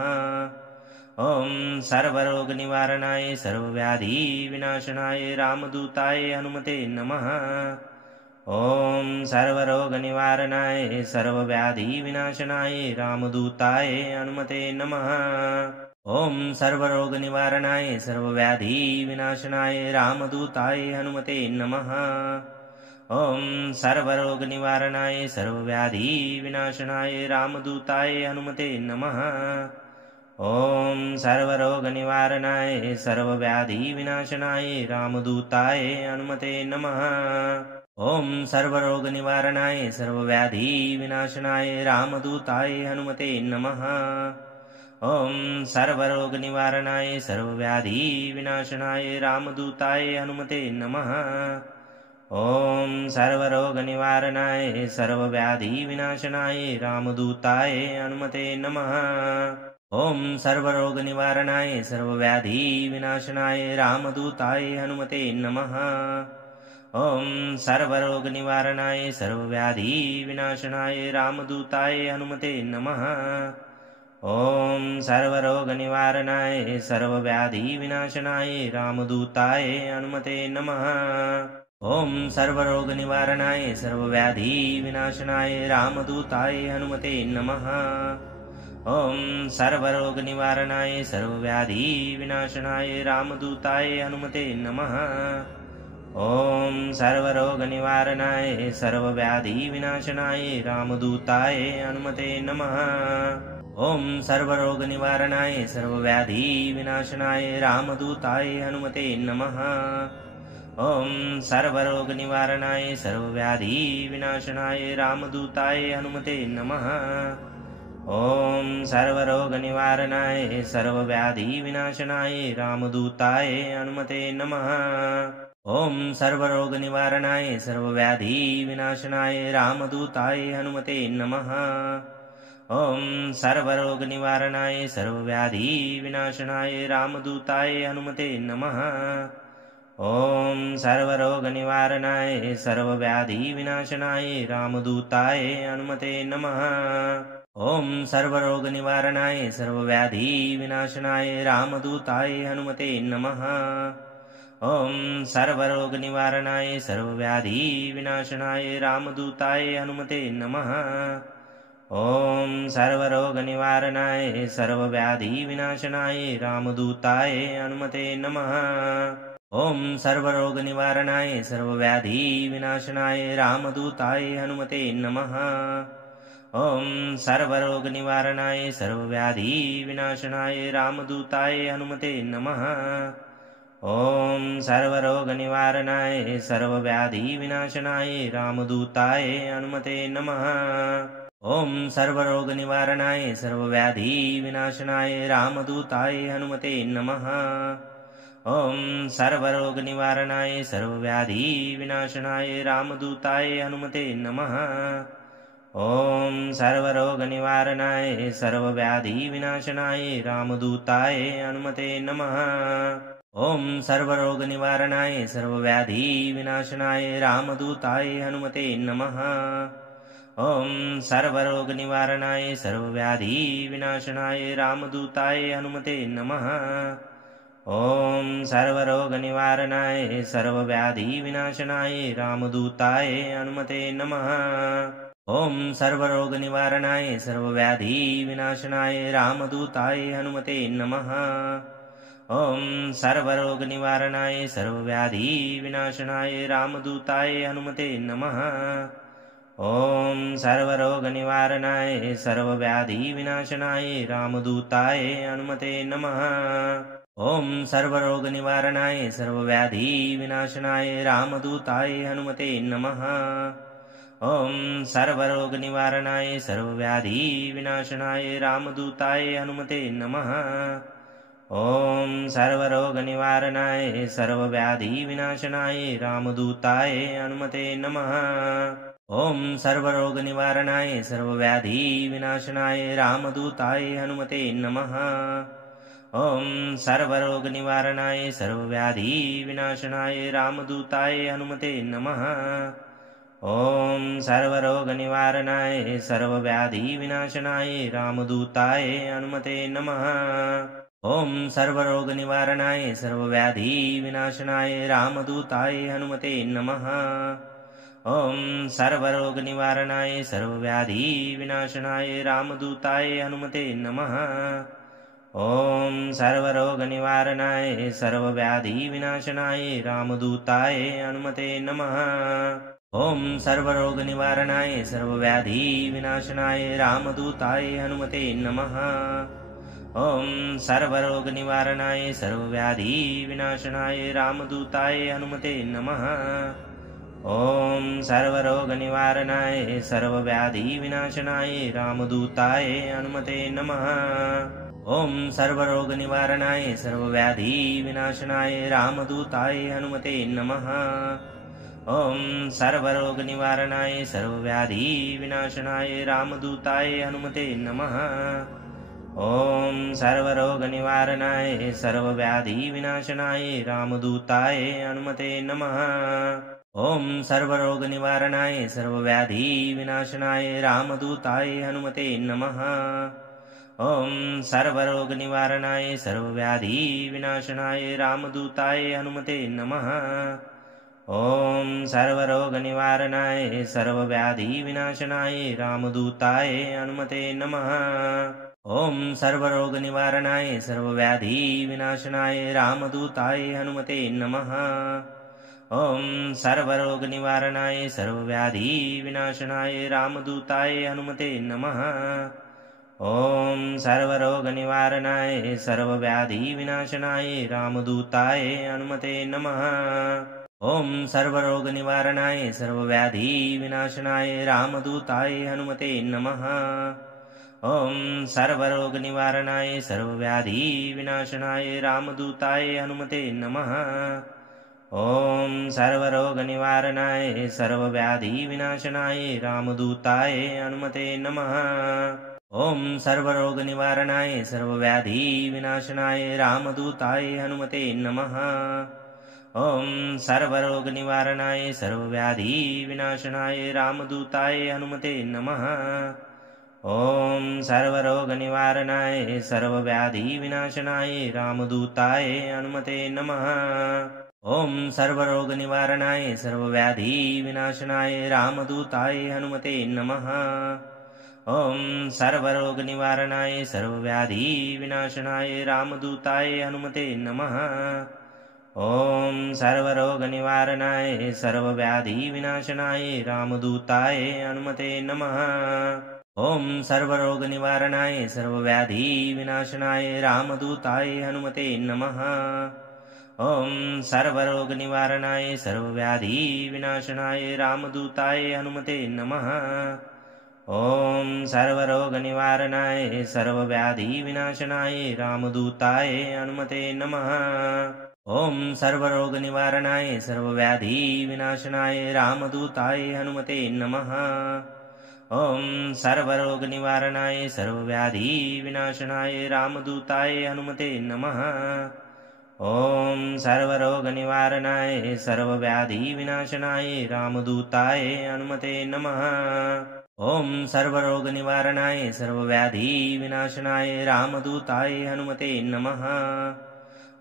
ॐ सर्वरोगनिवारणाय सर्वव्याधिविनाशनाय रामदूताय हनुमते नमः। ॐ सर्वरोगनिवारणाय सर्वव्याधिविनाशनाय रामदूताय हनुमते नमः। ॐ सर्वरोगनिवारणाय सर्वव्याधिविनाशनाय रामदूताय हनुमते नमः। ॐ सर्वरोगनिवारणाय सर्वव्याधिविनाशनाय रामदूताय हनुमते नमः। ॐ सर्वरोगनिवारणाय सर्वव्याधिविनाशनाय रामदूताय हनुमते नमः। ॐ सर्वरोगनिवारणाय सर्वव्याधिविनाशनाय रामदूताय हनुमते नमः। ॐ सर्वरोगनिवारणाय सर्वव्याधिविनाशनाय रामदूताय हनुमते नमः। ॐ सर्वरोगनिवारणाय सर्वव्याधिविनाशनाय रामदूताय हनुमते नमः। ॐ सर्वरोगनिवारणाय सर्वव्याधिविनाशनाय रामदूताय हनुमते नमः। ॐ सर्वरोगनिवारणाय सर्वव्याधिविनाशनाय रामदूताय हनुमते नमः। ॐ सर्वरोगनिवारणाय सर्वव्याधिविनाशनाय रामदूताय हनुमते नमः। ॐ सर्वरोगनिवारणाय सर्वव्याधिविनाशनाय रामदूताय हनुमते नमः। ॐ सर्वरोगनिवारणाय सर्वव्याधिविनाशनाय रामदूताय हनुमते नमः। ॐ सर्वरोगनिवारणाय सर्वव्याधिविनाशनाय रामदूताय हनुमते नमः। ॐ सर्वरोगनिवारणाय सर्वव्याधिविनाशनाय रामदूताय हनुमते नमः। ॐ सर्वरोगनिवारणाय सर्वव्याधिविनाशनाय रामदूताय हनुमते नमः। ॐ सर्वरोगनिवारणाय सर्वव्याधिविनाशनाय रामदूताय हनुमते नमः। ॐ सर्वरोगनिवारणाय सर्वव्याधिविनाशनाय रामदूताय हनुमते नमः। ॐ सर्वरोगनिवारणाय सर्वव्याधिविनाशनाय रामदूताय हनुमते नमः। ॐ सर्वरोगनिवारणाय सर्वव्याधिविनाशनाय रामदूताय हनुमते नमः। ॐ सर्वरोगनिवारणाय सर्वव्याधिविनाशनाय रामदूताय हनुमते नमः। ॐ सर्वरोगनिवारणाय सर्वव्याधिविनाशनाय रामदूताय हनुमते नमः। ॐ सर्वरोगनिवारणाय सर्वव्याधिविनाशनाय रामदूताय हनुमते नमः। ॐ सर्वरोगनिवारणाय सर्वव्याधिविनाशनाय रामदूताय हनुमते नमः। ॐ सर्वरोगनिवारणाय सर्वव्याधिविनाशनाय रामदूताय हनुमते नमः। ॐ सर्वरोगनिवारणाय सर्वव्याधिविनाशनाय रामदूताय हनुमते नमः। ॐ सर्वरोगनिवारणाय सर्वव्याधिविनाशनाय रामदूताय हनुमते नमः। ॐ सर्वरोगनिवारणाय सर्वव्याधिविनाशनाय रामदूताय हनुमते नमः। ॐ सर्वरोगनिवारणाय सर्वव्याधिविनाशनाय रामदूताय हनुमते नमः। ॐ सर्वरोगनिवारणाय सर्वव्याधिविनाशनाय रामदूताय हनुमते नमः। ॐ सर्वरोगनिवारणाय सर्वव्याधिविनाशनाय रामदूताय हनुमते नमः। ॐ सर्वरोगनिवारणाय सर्वव्याधिविनाशनाय रामदूताय हनुमते नमः। ॐ सर्वरोगनिवारणाय सर्वव्याधिविनाशनाय रामदूताय हनुमते नमः। ॐ सर्वरोगनिवारणाय सर्वव्याधिविनाशनाय रामदूताय हनुमते नमः। ॐ सर्वरोगनिवारणाय सर्वव्याधिविनाशनाय रामदूताय हनुमते नमः। ॐ सर्वरोगनिवारणाय सर्वव्याधिविनाशनाय रामदूताय हनुमते नमः। ॐ सर्वरोगनिवारणाय सर्वव्याधिविनाशनाय रामदूताय हनुमते नमः। ॐ सर्वरोगनिवारणाय सर्वव्याधिविनाशनाय रामदूताय हनुमते नमः। ॐ सर्वरोगनिवारणाय सर्वव्याधिविनाशनाय रामदूताय हनुमते नमः। ॐ सर्वरोगनिवारणाय सर्वव्याधिविनाशनाय रामदूताय हनुमते नमः। ॐ सर्वरोगनिवारणाय सर्वव्याधिविनाशनाय रामदूताय हनुमते नमः। ॐ सर्वरोगनिवारणाय सर्वव्याधिविनाशनाय रामदूताय हनुमते नमः। ॐ सर्वरोगनिवारणाय सर्वव्याधिविनाशनाय रामदूताय हनुमते नमः। ॐ सर्वरोगनिवारणाय सर्वव्याधिविनाशनाय रामदूताय हनुमते नमः। ॐ सर्वरोगनिवारणाय सर्वव्याधिविनाशनाय रामदूताय हनुमते नमः। ॐ सर्वरोगनिवारणाय सर्वव्याधिविनाशनाय रामदूताय हनुमते नमः। ॐ सर्वरोगनिवारणाय सर्वव्याधिविनाशनाय रामदूताय हनुमते नमः। ॐ सर्वरोगनिवारणाय सर्वव्याधिविनाशनाय रामदूताय हनुमते नमः। ॐ सर्वरोगनिवारणाय सर्वव्याधिविनाशनाय रामदूताय हनुमते नमः। ॐ सर्वरोगनिवारणाय सर्वव्याधिविनाशनाय रामदूताय हनुमते नमः। ॐ सर्वरोगनिवारणाय सर्वव्याधिविनाशनाय रामदूताय हनुमते नमः। ॐ सर्वरोगनिवारणाय सर्वव्याधिविनाशनाय रामदूताय हनुमते नमः। ॐ सर्वरोगनिवारणाय सर्वव्याधिविनाशनाय रामदूताय हनुमते नमः। ॐ सर्वरोगनिवारणाय सर्वव्याधिविनाशनाय रामदूताय हनुमते नमः। ॐ सर्वरोगनिवारणाय सर्वव्याधिविनाशनाय रामदूताय हनुमते नमः। ॐ सर्वरोगनिवारणाय सर्वव्याधिविनाशनाय रामदूताय हनुमते नमः। ॐ सर्वरोगनिवारणाय सर्वव्याधिविनाशनाय रामदूताय हनुमते नमः। ॐ सर्वरोगनिवारणाय सर्वव्याधिविनाशनाय रामदूताय हनुमते नमः। ॐ सर्वरोगनिवारणाय सर्वव्याधिविनाशनाय रामदूताय हनुमते नमः। ॐ सर्वरोगनिवारणाय सर्वव्याधिविनाशनाय रामदूताय हनुमते नमः। ॐ सर्वरोगनिवारणाय सर्वव्याधिविनाशनाय रामदूताय हनुमते नमः। ॐ सर्वरोगनिवारणाय सर्वव्याधिविनाशनाय रामदूताय हनुमते नमः। ॐ सर्वरोगनिवारणाय सर्वव्याधिविनाशनाय रामदूताय हनुमते नमः। ॐ सर्वरोगनिवारणाय सर्वव्याधिविनाशनाय रामदूताय हनुमते नमः। ॐ सर्वरोगनिवारणाय सर्वव्याधिविनाशनाय रामदूताय हनुमते नमः। ॐ सर्वरोगनिवारणाय सर्वव्याधिविनाशनाय रामदूताय हनुमते नमः। ॐ सर्वरोगनिवारणाय सर्वव्याधिविनाशनाय रामदूताय हनुमते नमः। ॐ सर्वरोगनिवारणाय सर्वव्याधिविनाशनाय रामदूताय हनुमते नमः। ॐ सर्वरोगनिवारणाय सर्वव्याधिविनाशनाय रामदूताय हनुमते नमः। ॐ सर्वरोगनिवारणाय सर्वव्याधिविनाशनाय रामदूताय हनुमते नमः। ॐ सर्वरोगनिवारणाय सर्वव्याधिविनाशनाय रामदूताय हनुमते नमः।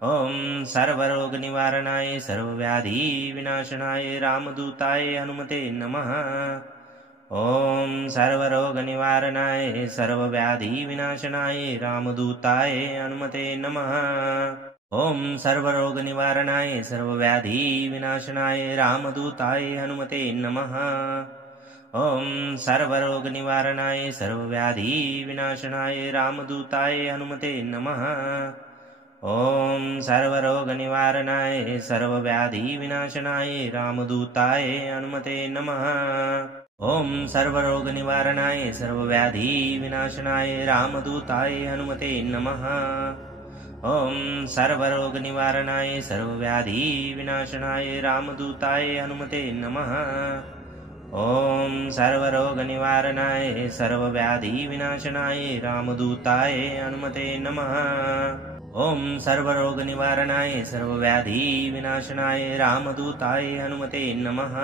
ॐ सर्वरोगनिवारणाय सर्वव्याधिविनाशनाय रामदूताय हनुमते नमः। ॐ सर्वरोगनिवारणाय सर्वव्याधिविनाशनाय रामदूताय हनुमते नमः। ॐ सर्वरोगनिवारणाय सर्वव्याधिविनाशनाय रामदूताय हनुमते नमः। ॐ सर्वरोगनिवारणाय सर्वव्याधिविनाशनाय रामदूताय हनुमते नमः। ॐ सर्वरोगनिवारणाय सर्वव्याधिविनाशनाय रामदूताय हनुमते नमः। ॐ सर्वरोगनिवारणाय सर्वव्याधिविनाशनाय रामदूताय हनुमते नमः। ॐ सर्वरोगनिवारणाय सर्वव्याधिविनाशनाय रामदूताय हनुमते नमः। ॐ सर्वरोगनिवारणाय सर्वव्याधिविनाशनाय रामदूताय हनुमते नमः। ॐ सर्वरोगनिवारणाय सर्वव्याधिविनाशनाय रामदूताय हनुमते नमः। ॐ सर्वरोगनिवारणाय सर्वव्याधिविनाशनाय रामदूताय हनुमते नमः।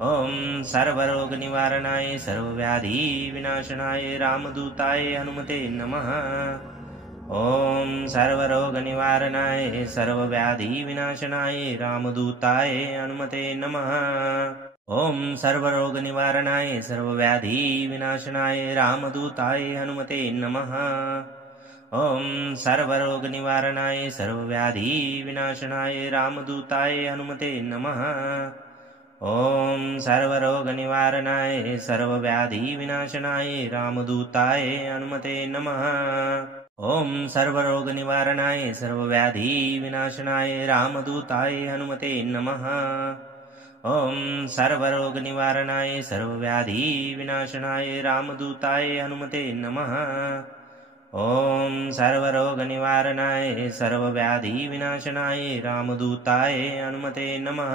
ॐ सर्वरोगनिवारणाय सर्वव्याधिविनाशनाय रामदूताय हनुमते नमः। ॐ सर्वरोगनिवारणाय सर्वव्याधिविनाशनाय रामदूताय हनुमते नमः। ॐ सर्वरोगनिवारणाय सर्वव्याधिविनाशनाय रामदूताय हनुमते नमः। ॐ सर्वरोगनिवारणाय सर्वव्याधिविनाशनाय रामदूताय हनुमते नमः। ॐ सर्वरोगनिवारणाय सर्वव्याधिविनाशनाय रामदूताय हनुमते नमः। ॐ सर्वरोगनिवारणाय सर्वव्याधिविनाशनाय रामदूताय हनुमते नमः। ॐ सर्वरोगनिवारणाय सर्वव्याधिविनाशनाय रामदूताय हनुमते नमः।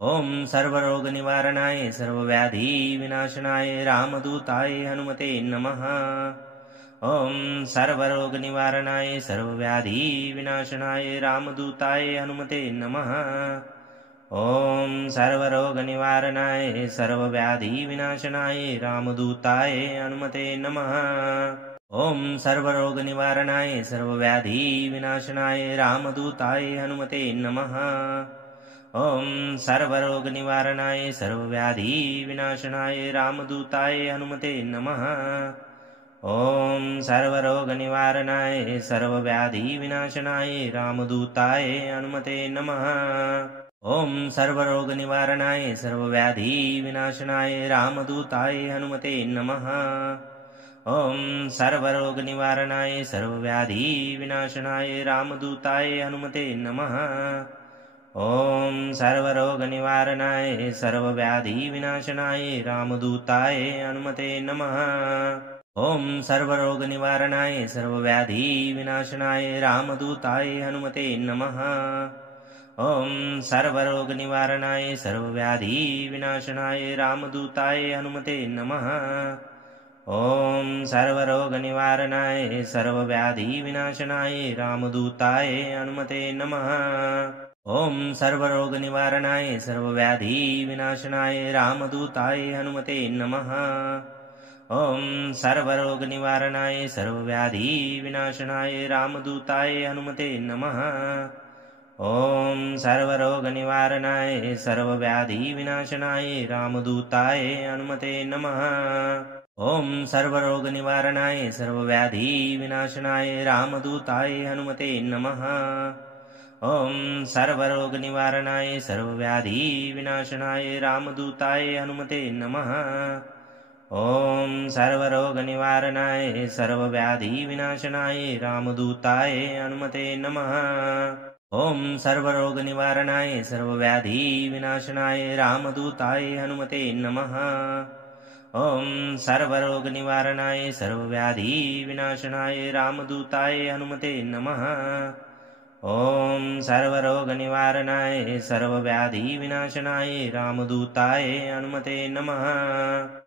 ॐ सर्वरोगनिवारणाय सर्वव्याधिविनाशनाय रामदूताय हनुमते नमः। ॐ सर्वरोगनिवारणाय सर्वव्याधिविनाशनाय रामदूताय हनुमते नमः। ॐ सर्वरोगनिवारणाय सर्वव्याधिविनाशनाय रामदूताय हनुमते नमः। ॐ सर्वरोगनिवारणाय सर्वव्याधिविनाशनाय रामदूताय हनुमते नमः। ॐ सर्वरोगनिवारणाय सर्वव्याधिविनाशनाय रामदूताय हनुमते नमः। ॐ सर्वरोगनिवारणाय सर्वव्याधिविनाशनाय रामदूताय हनुमते नमः। ॐ सर्वरोगनिवारणाय सर्वव्याधिविनाशनाय रामदूताय हनुमते नमः। ॐ सर्वरोगनिवारणाय सर्वव्याधिविनाशनाय रामदूताय हनुमते नमः। ॐ सर्वरोगनिवारणाय सर्वव्याधिविनाशनाय रामदूताय हनुमते नमः। ॐ सर्वरोगनिवारणाय सर्वव्याधिविनाशनाय रामदूताय हनुमते नमः। ॐ सर्वरोगनिवारणाय सर्वव्याधिविनाशनाय रामदूताय हनुमते नमः। ॐ सर्वरोगनिवारणाय सर्वव्याधिविनाशनाय रामदूताय हनुमते नमः। ॐ सर्वरोगनिवारणाय सर्वव्याधिविनाशनाय रामदूताय हनुमते नमः। ॐ सर्वरोगनिवारणाय सर्वव्याधिविनाशनाय रामदूताय हनुमते नमः। ॐ सर्वरोगनिवारणाय सर्वव्याधिविनाशनाय रामदूताय हनुमते नमः। ॐ सर्वरोगनिवारणाय सर्वव्याधिविनाशनाय रामदूताय हनुमते नमः। ॐ सर्वरोगनिवारणाय सर्वव्याधिविनाशनाय रामदूताय हनुमते नमः। ॐ सर्वरोगनिवारणाय सर्वव्याधिविनाशनाय रामदूताय हनुमते नमः। ॐ सर्वरोगनिवारणाय सर्वव्याधिविनाशनाय रामदूताय हनुमते नमः। ॐ सर्वरोगनिवारणाय सर्वव्याधिविनाशनाय रामदूताय हनुमते नमः। ॐ सर्वरोगनिवारणाय सर्वव्याधिविनाशनाय रामदूताय हनुमते नमः।